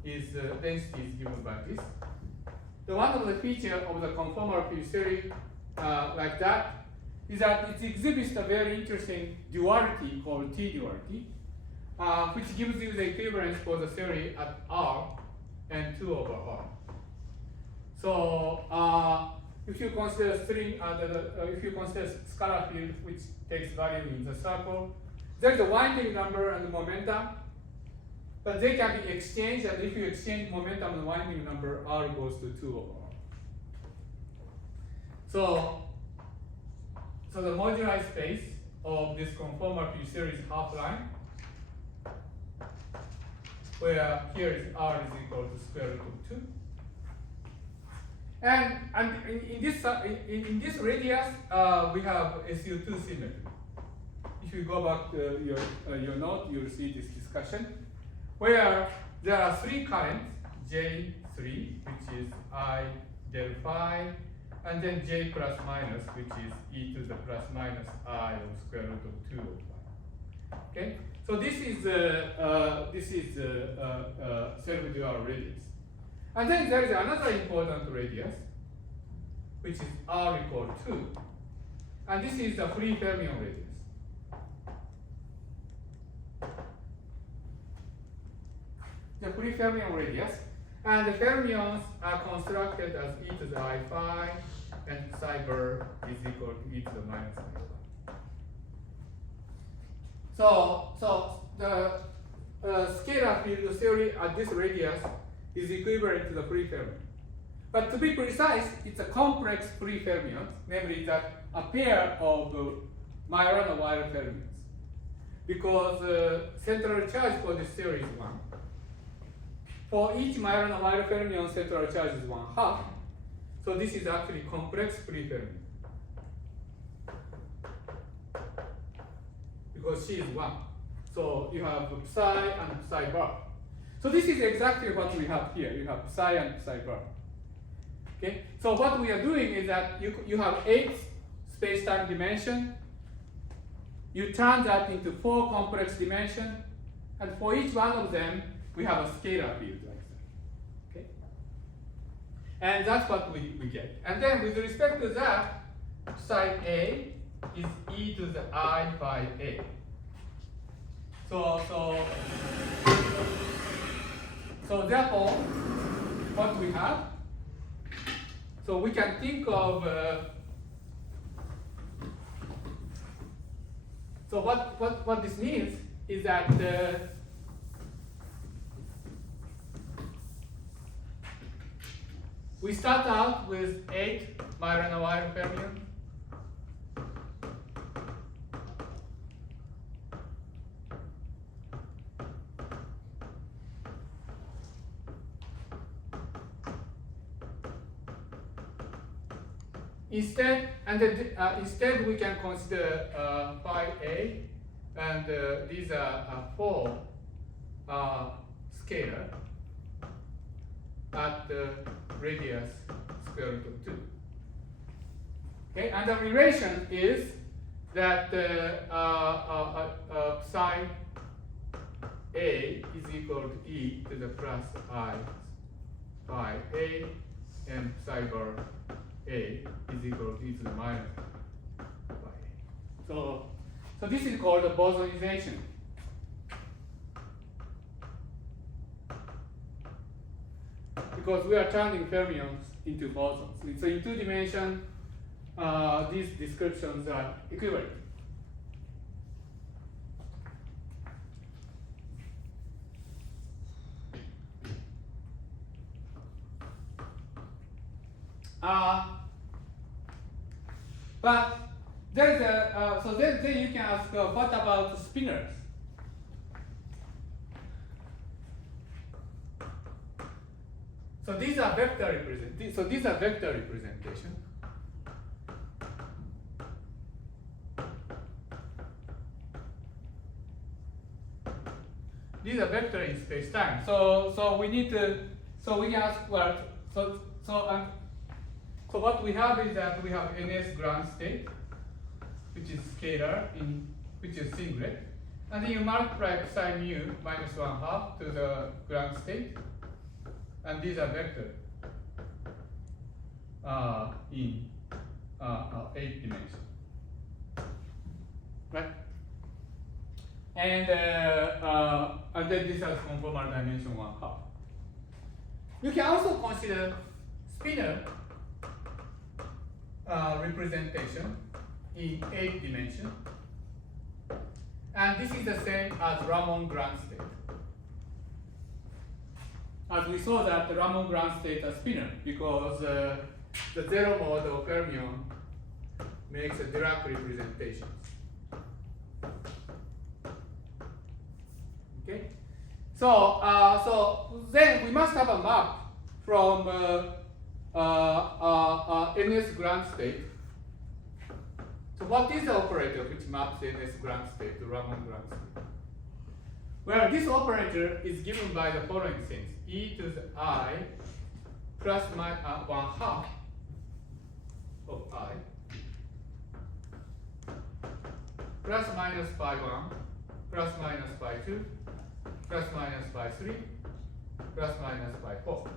is density is given by this. So one of the features of the conformal field theory like that is that it exhibits a very interesting duality called T duality, which gives you the equivalence for the theory at R and 2 over R. So if you consider string, if you consider scalar field which takes value in the circle, there is a winding number and momentum, but they can be exchanged, and if you exchange momentum and winding number, R goes to 2 over R. So the moduli space of this conformal field theory is half line, where here is R is equal to square root of 2. And in this radius, we have SU2 symmetry. If you go back to your note, you'll see this discussion, where there are 3 currents, J3, which is I del phi, and then J plus minus, which is e to the plus minus I of square root of 2 of phi. Okay, so this is self-dual radius. And then there is another important radius, which is R equal to 2. And this is the free fermion radius. The free fermion radius. And the fermions are constructed as e to the I phi, and psi bar is equal to e to the minus I phi. So the scalar field theory at this radius is equivalent to the free fermion. But to be precise, it's a complex free fermions, namely that a pair of Majorana wire fermions. Because central charge for this theory is 1. For each Majorana wire fermion, central charge is 1/2. So this is actually complex free fermion. Because C is 1. So you have psi and psi bar. So this is exactly what we have here. You have psi and psi bar. Okay? So what we are doing is that you have 8 space-time dimension. You turn that into 4 complex dimensions, and for each one of them, we have a scalar field like that. Okay? And that's what we get. And then with respect to that, psi A is e to the I phi A. So therefore, what we have, so we can think of, so what this means is that we start out with 8 Majorana wire fermions. Instead we can consider phi A, and these are 4 scalar at the radius square root of 2. Okay, and the relation is that psi A is equal to e to the plus I phi A, and psi bar A is equal to e to the minus phi A. So this is called a Bosonization. Because we are turning fermions into bosons. So in 2 dimensions, these descriptions are equivalent. But there's so then you can ask, what about spinors? So these are vector representation. So these are vector representation. These are vector in space time. So we need to. So we ask well. So what we have is that we have NS ground state, which is scalar which is singlet, and then you multiply psi mu minus 1/2 to the ground state, and these are vector in 8 dimensions, right? And then this has conformal dimension 1/2. You can also consider spinor representation in 8 dimensions, and this is the same as Ramond ground state. As we saw that the Ramond ground state is spinor because the zero mode of fermion makes a Dirac representation. Okay, so then we must have a map from NS ground state. So what is the operator which maps NS ground state to Ramond ground state? Well, this operator is given by the following things: e to the I plus 1/2 of I plus minus phi 1 plus minus phi 2 plus minus phi 3 plus minus phi 4.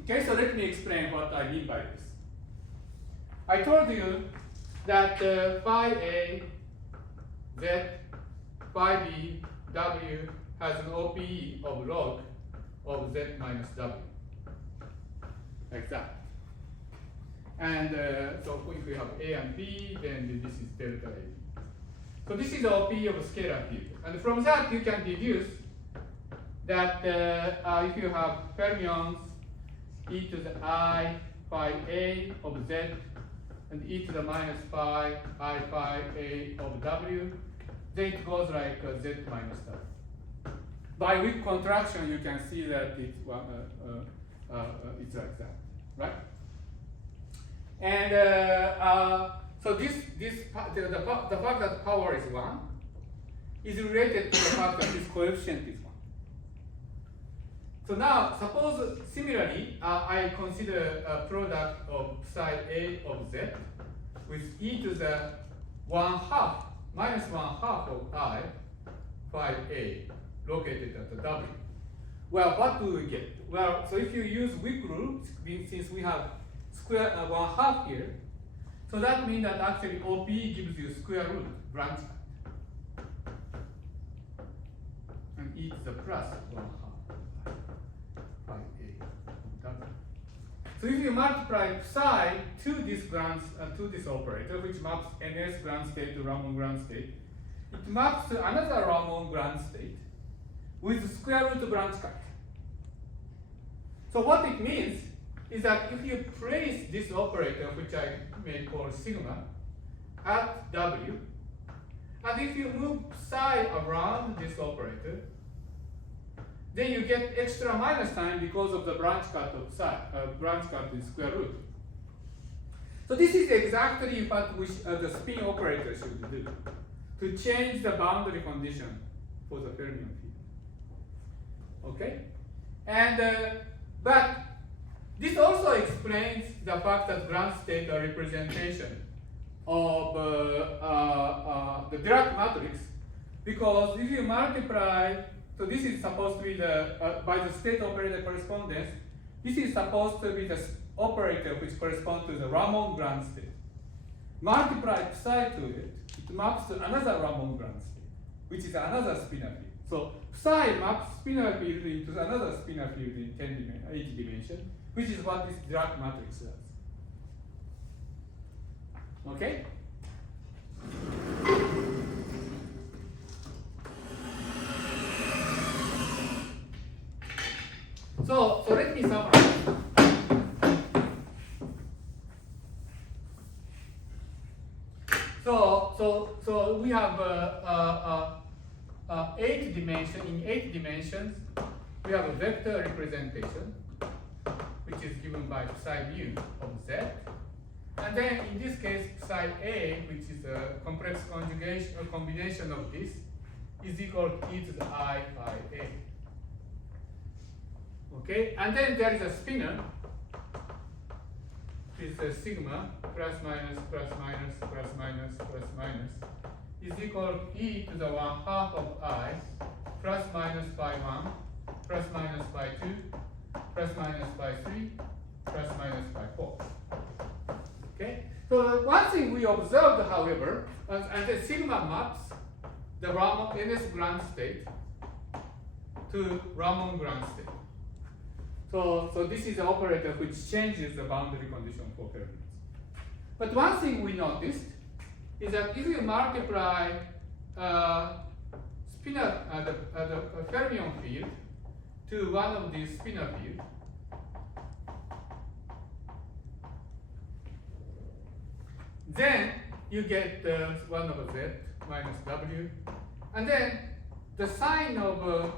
Okay, so let me explain what I mean by this. I told you that phi A, Z, phi B, W has an OPE of log of Z minus W, like that. And so if we have A and B, then this is delta A. So this is the OPE of a scalar field. And from that you can deduce that if you have fermions e to the I phi a of z and e to the minus phi I phi a of w, then it goes like z minus w. By weak contraction, you can see that it's like that, right? And so the fact that power is 1 is related to the fact that this coefficient is 1. So now, suppose similarly, I consider a product of psi a of z with e to the 1/2 minus 1/2 of I phi a located at the w. Well, what do we get? Well, so if you use weak rule, since we have square 1/2 here, so that means that actually OP gives you square root branch cut, and e to the plus 1/2 phi a of w. So if you multiply psi to this to this operator, which maps ns ground state to Ramond ground state, it maps to another Ramond ground state with square root branch cut. So what it means is that if you place this operator, which I may call sigma, at w, and if you move psi around this operator, then you get extra minus sign because of the branch cut of psi, branch cut in square root. So this is exactly what the spin operator should do, to change the boundary condition for the fermion field. Okay? And, but this also explains the fact that ground state are representation of the Dirac matrix, because if you multiply, so this is supposed to be the, by the state operator correspondence, this is supposed to be the operator which corresponds to the Ramond ground state. Multiply psi to it, it maps to another Ramond ground state, which is another spinor field. So psi maps spinor field into another spinor field in 8 dimension, which is what this Dirac matrix does. Okay? So let me summarize. So we have 8 dimension. In 8 dimensions, we have a vector representation, which is given by psi mu of z, and then in this case psi a, which is a complex conjugation or combination of this, is equal to e to the I phi a. Okay, and then there is a spinor, which is a sigma plus minus plus minus plus minus plus minus, is equal to e to the 1/2 of I plus minus phi 1 plus minus phi 2 plus minus phi 3 plus minus phi 4. Okay, so one thing we observed, however, and the sigma maps the Ramond ns ground state to Ramond ground state. So this is the operator which changes the boundary condition for fermions. But one thing we noticed is that if you multiply the fermion field to one of these spinor fields, then you get 1 over z minus w, and then the sign of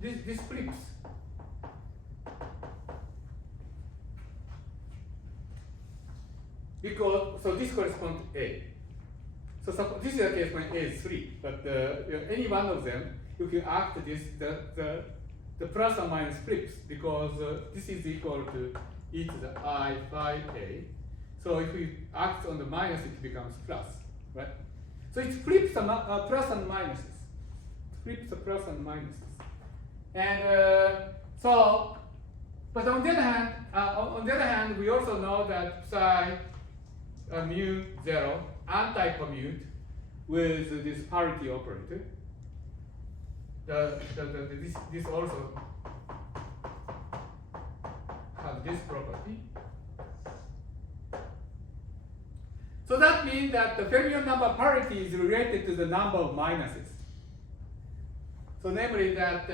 this flips. Because, so this corresponds to A. So this is the case when A is 3, but any one of them, if you act this, the plus or minus flips, because this is equal to e to the I phi a. So if we act on the minus, it becomes plus, right? So it flips the plus and minuses. It flips the plus and minuses. And so, but on the other hand, we also know that psi mu 0 anti-commute with this parity operator. This also has this property. So that means that the fermion number parity is related to the number of minuses. So namely that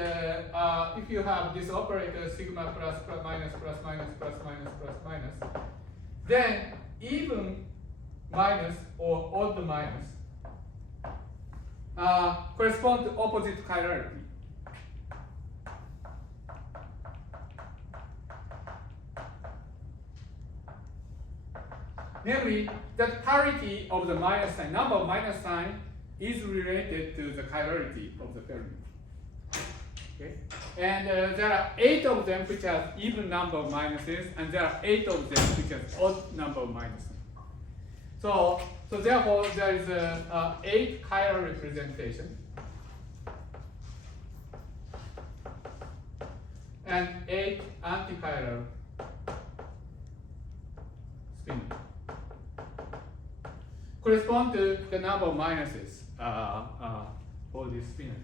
if you have this operator sigma plus minus plus minus plus minus plus minus, then even minus or odd minus correspond to opposite chirality. Namely, that parity of the minus sign, number of minus sign, is related to the chirality of the fermion. Okay? And there are 8 of them which have even number of minuses, and there are 8 of them which have odd number of minuses. So therefore, there is a 8 chiral representation and 8 antichiral spin correspond to the number of minuses for this spinner.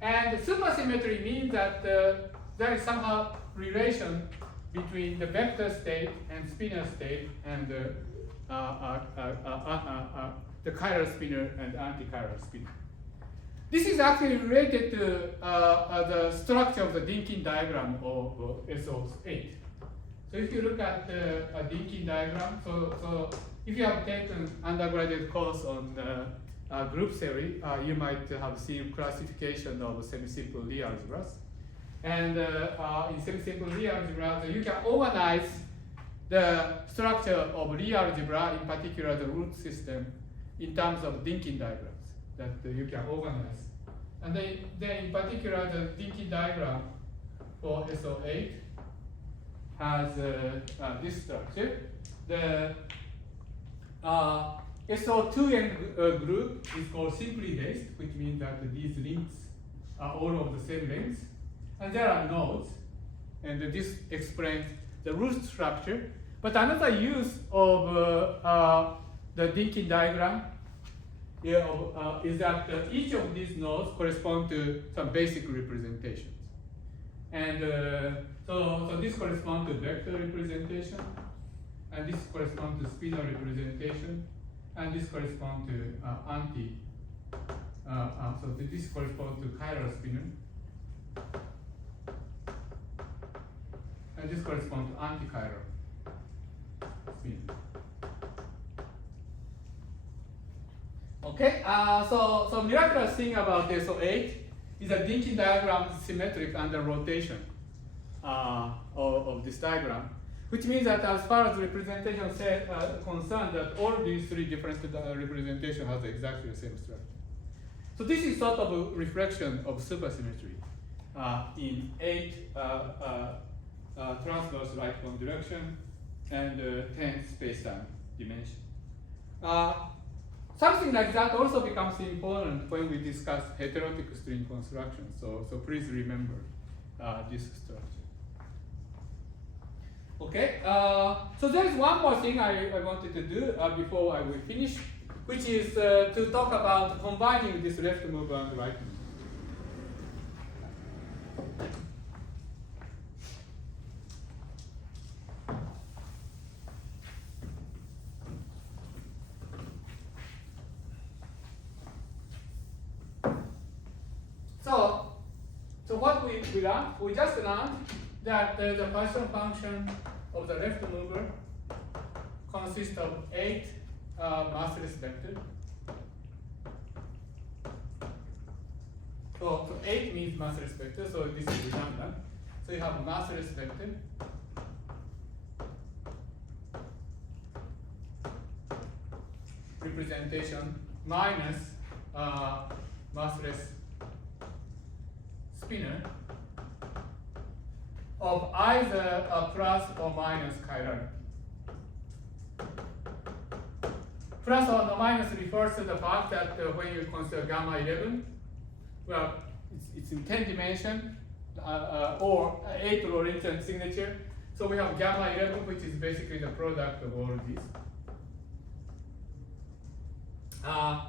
And supersymmetry means that there is somehow relation between the vector state and spinor state and the chiral spinor and antichiral spinor. This is actually related to the structure of the Dinkin diagram of SO8. So if you look at the Dinkin diagram, so if you have taken undergraduate course on group theory, you might have seen classification of semi-simple Lie algebras. And in semi-simple Lie algebra, you can organize the structure of Lie algebra, in particular the root system, in terms of Dinkin diagrams that you can organize. And then in particular, the Dinkin diagram for SO8 has this structure. The SO2n group is called simply based, which means that these links are all of the same length. And there are nodes, and this explains the root structure. But another use of the Dinkin diagram is that each of these nodes correspond to some basic representations. And so this corresponds to vector representation, and this corresponds to spinor representation, and this corresponds to so this corresponds to chiral spinor, and this corresponds to antichiral spinor. Okay, so miraculous thing about SO8 is that Dinkin diagram is symmetric under rotation of this diagram, which means that as far as representation is concerned, that all these 3 different representations have exactly the same structure. So this is sort of a reflection of supersymmetry in 8 transverse right one direction and 10 space-time dimension. Something like that also becomes important when we discuss heterotic string construction. So please remember this structure. Okay, so there is one more thing I wanted to do before I will finish, which is to talk about combining this left mover and right mover. So what we learned? We just learned that the partition function of the left mover consists of 8 massless vectors. So 8 means massless vector, so this is redundant. So you have massless vector representation minus massless spinor of either a plus or minus chirality. Plus or minus refers to the fact that when you consider gamma 11, well, it's in 10 dimension or 8 Lorentzian signature. So we have gamma 11, which is basically the product of all of these.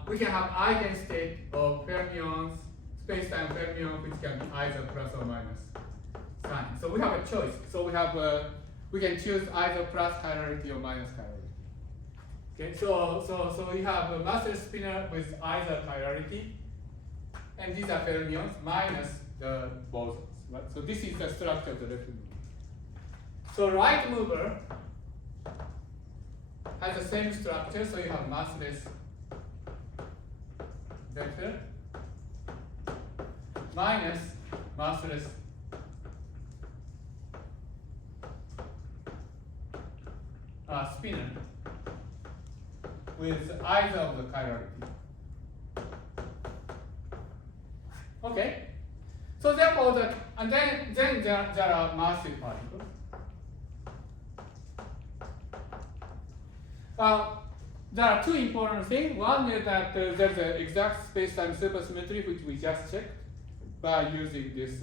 We can have eigenstate of fermions, space-time fermion, which can be either plus or minus sign. So we have a choice. So we have we can choose either plus chirality or minus chirality. Okay, so we have a master spinner with either chirality, and these are fermions minus the bosons. Right? So this is the structure of the left mover. So right mover has the same structure, so you have massless vector minus massless spinner with either of the chirality. Okay, so therefore and then there are massive particles. There are two important things. One is that there's an exact space-time supersymmetry, which we just checked by using this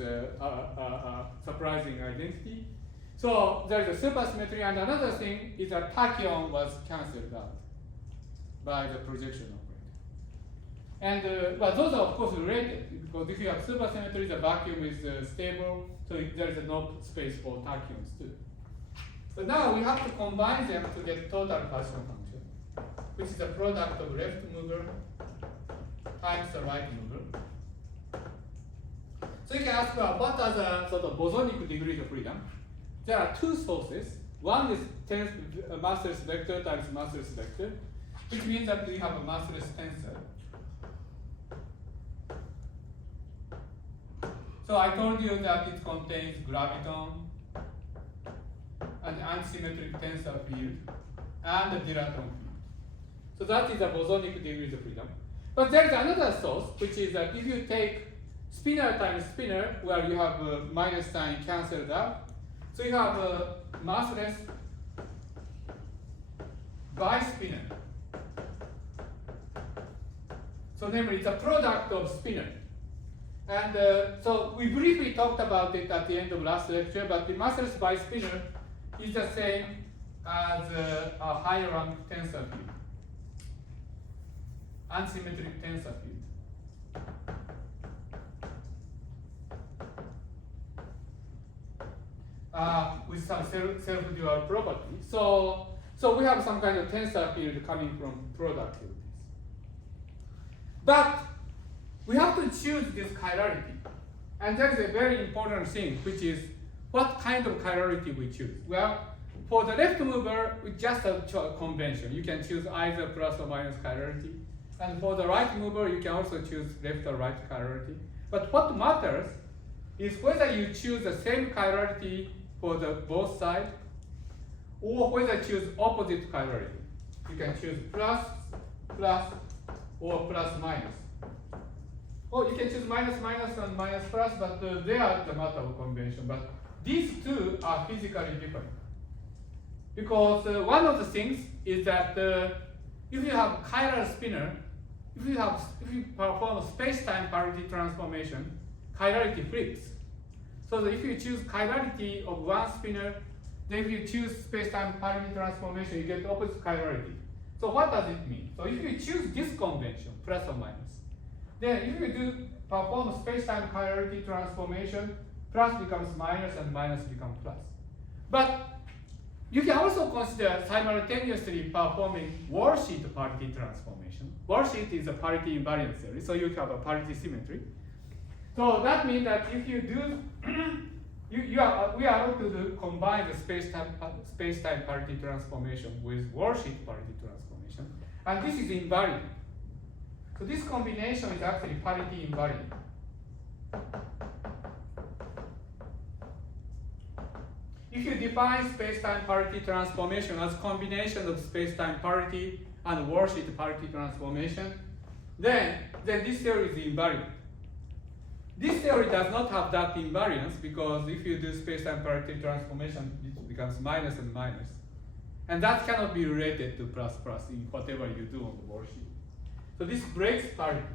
surprising identity. So there's a supersymmetry, and another thing is that tachyon was cancelled out by the projection operator. And but those are of course related, because if you have supersymmetry, the vacuum is stable, so there is no space for tachyons too. But now we have to combine them to get total Partition function, which is the product of left mover times the right mover. So you can ask, well, what are the sort of bosonic degrees of freedom? There are two sources. One is massless vector times massless vector, which means that we have a massless tensor. So I told you that it contains graviton, an unsymmetric tensor field, and a dilaton field. So that is the bosonic degrees of freedom. But there is another source, which is that if you take spinner times spinner, where you have a minus sign cancelled out, so you have a massless bispinner. So namely, it's a product of spinner. And so we briefly talked about it at the end of last lecture, but the massless bispinner is the same as a high rank tensor field, unsymmetric tensor field. With some self-dual property. So we have some kind of tensor field coming from product of this. But we have to choose this chirality. And there is a very important thing, which is what kind of chirality we choose. Well, for the left mover, we just have a convention. You can choose either plus or minus chirality. And for the right mover, you can also choose left or right chirality. But what matters is whether you choose the same chirality for the both sides, or whether you choose opposite chirality. You can choose plus, plus, or plus minus. Or you can choose minus, minus, and minus plus, but they are the matter of convention. But these two are physically different. Because one of the things is that if you have chiral spinner, if you perform space-time parity transformation, chirality flips. So that if you choose chirality of one spinner, then if you choose space-time parity transformation, you get opposite chirality. So what does it mean? So if you choose this convention, plus or minus, then if you do perform space-time chirality transformation, plus becomes minus and minus becomes plus. But you can also consider simultaneously performing worldsheet parity transformation. Worldsheet is a parity invariant theory, so you have a parity symmetry. So that means that if you do, we are able to combine the space-time parity transformation with worldsheet parity transformation, and this is invariant. So this combination is actually parity invariant. If you define space-time parity transformation as combination of space-time parity and worldsheet parity transformation, then this theory is invariant. This theory does not have that invariance, because if you do space-time parity transformation, it becomes minus and minus. And that cannot be related to plus plus in whatever you do on the worldsheet. So this breaks parity.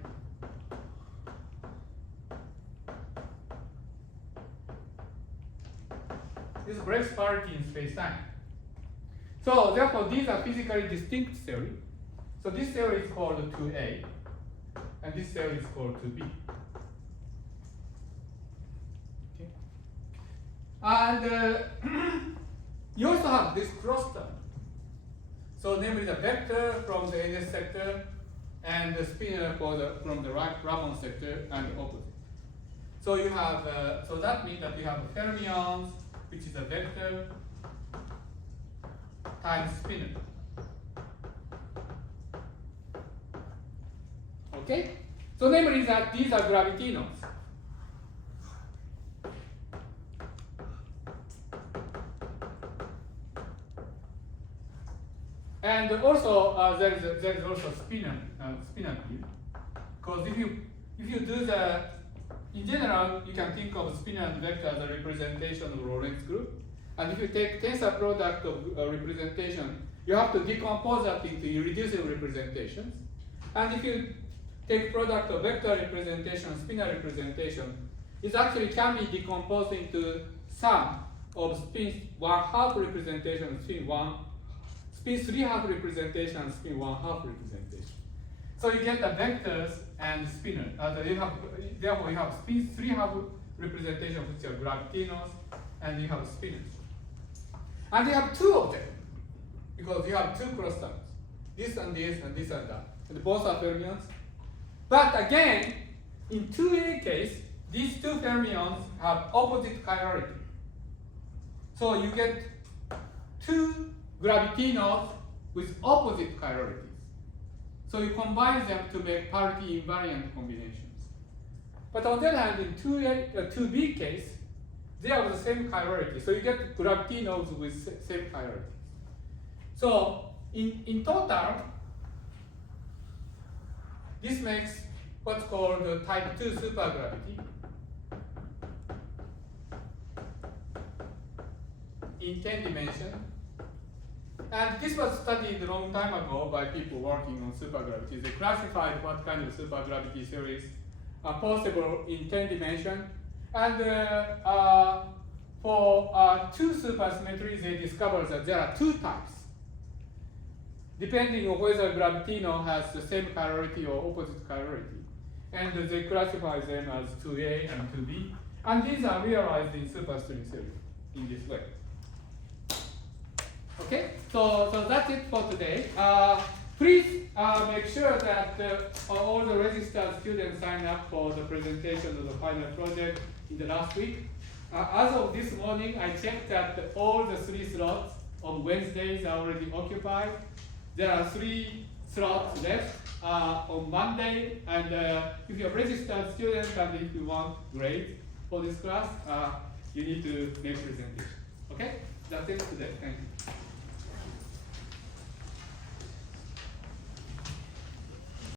This breaks parity in space-time. So therefore, these are physically distinct theory. So this theory is called 2A, and this theory is called 2B. Okay. And you also have this cross term. So namely the vector from the NS sector and the spinner from the Ramond sector and the opposite. So you have, so that means that you have fermions, which is a vector, times spinner. Okay? So namely that these are gravitinos. And also there is also spinner view, because if you do the, in general you can think of spinor and vector as a representation of Lorentz group, and if you take tensor product of representation, you have to decompose that into irreducible representations, and if you take product of vector representation, spinor representation, it actually can be decomposed into sum of spin 1/2 representation, spin 3/2 representation, and spin 1/2 representation. So you get the vectors and spinor. Therefore, you have spin 3/2 representation, which are gravitinos, and you have spinors. And you have two objects, because you have two cross terms, this and this and this and that, and both are fermions. But again, in 2A case, these two fermions have opposite chirality. So you get two gravitinos with opposite chiralities. So you combine them to make parity invariant combinations. But on the other hand, in 2B case, they are the same chirality. So you get gravitinos with same chirality. So in total, this makes what's called type 2 supergravity in 10 dimensions. And this was studied a long time ago by people working on supergravity. They classified what kind of supergravity theories are possible in 10 dimensions. And for two supersymmetries, they discovered that there are two types, depending on whether gravitino has the same chirality or opposite chirality. And they classify them as 2A and 2B. And these are realized in superstring theory in this way. Okay, so that's it for today. Please make sure that all the registered students sign up for the presentation of the final project in the last week. As of this morning, I checked that all the 3 slots on Wednesdays are already occupied. There are 3 slots left on Monday, and if you're a registered student and if you want grades for this class, you need to make presentation. Okay, that's it today. Thank you.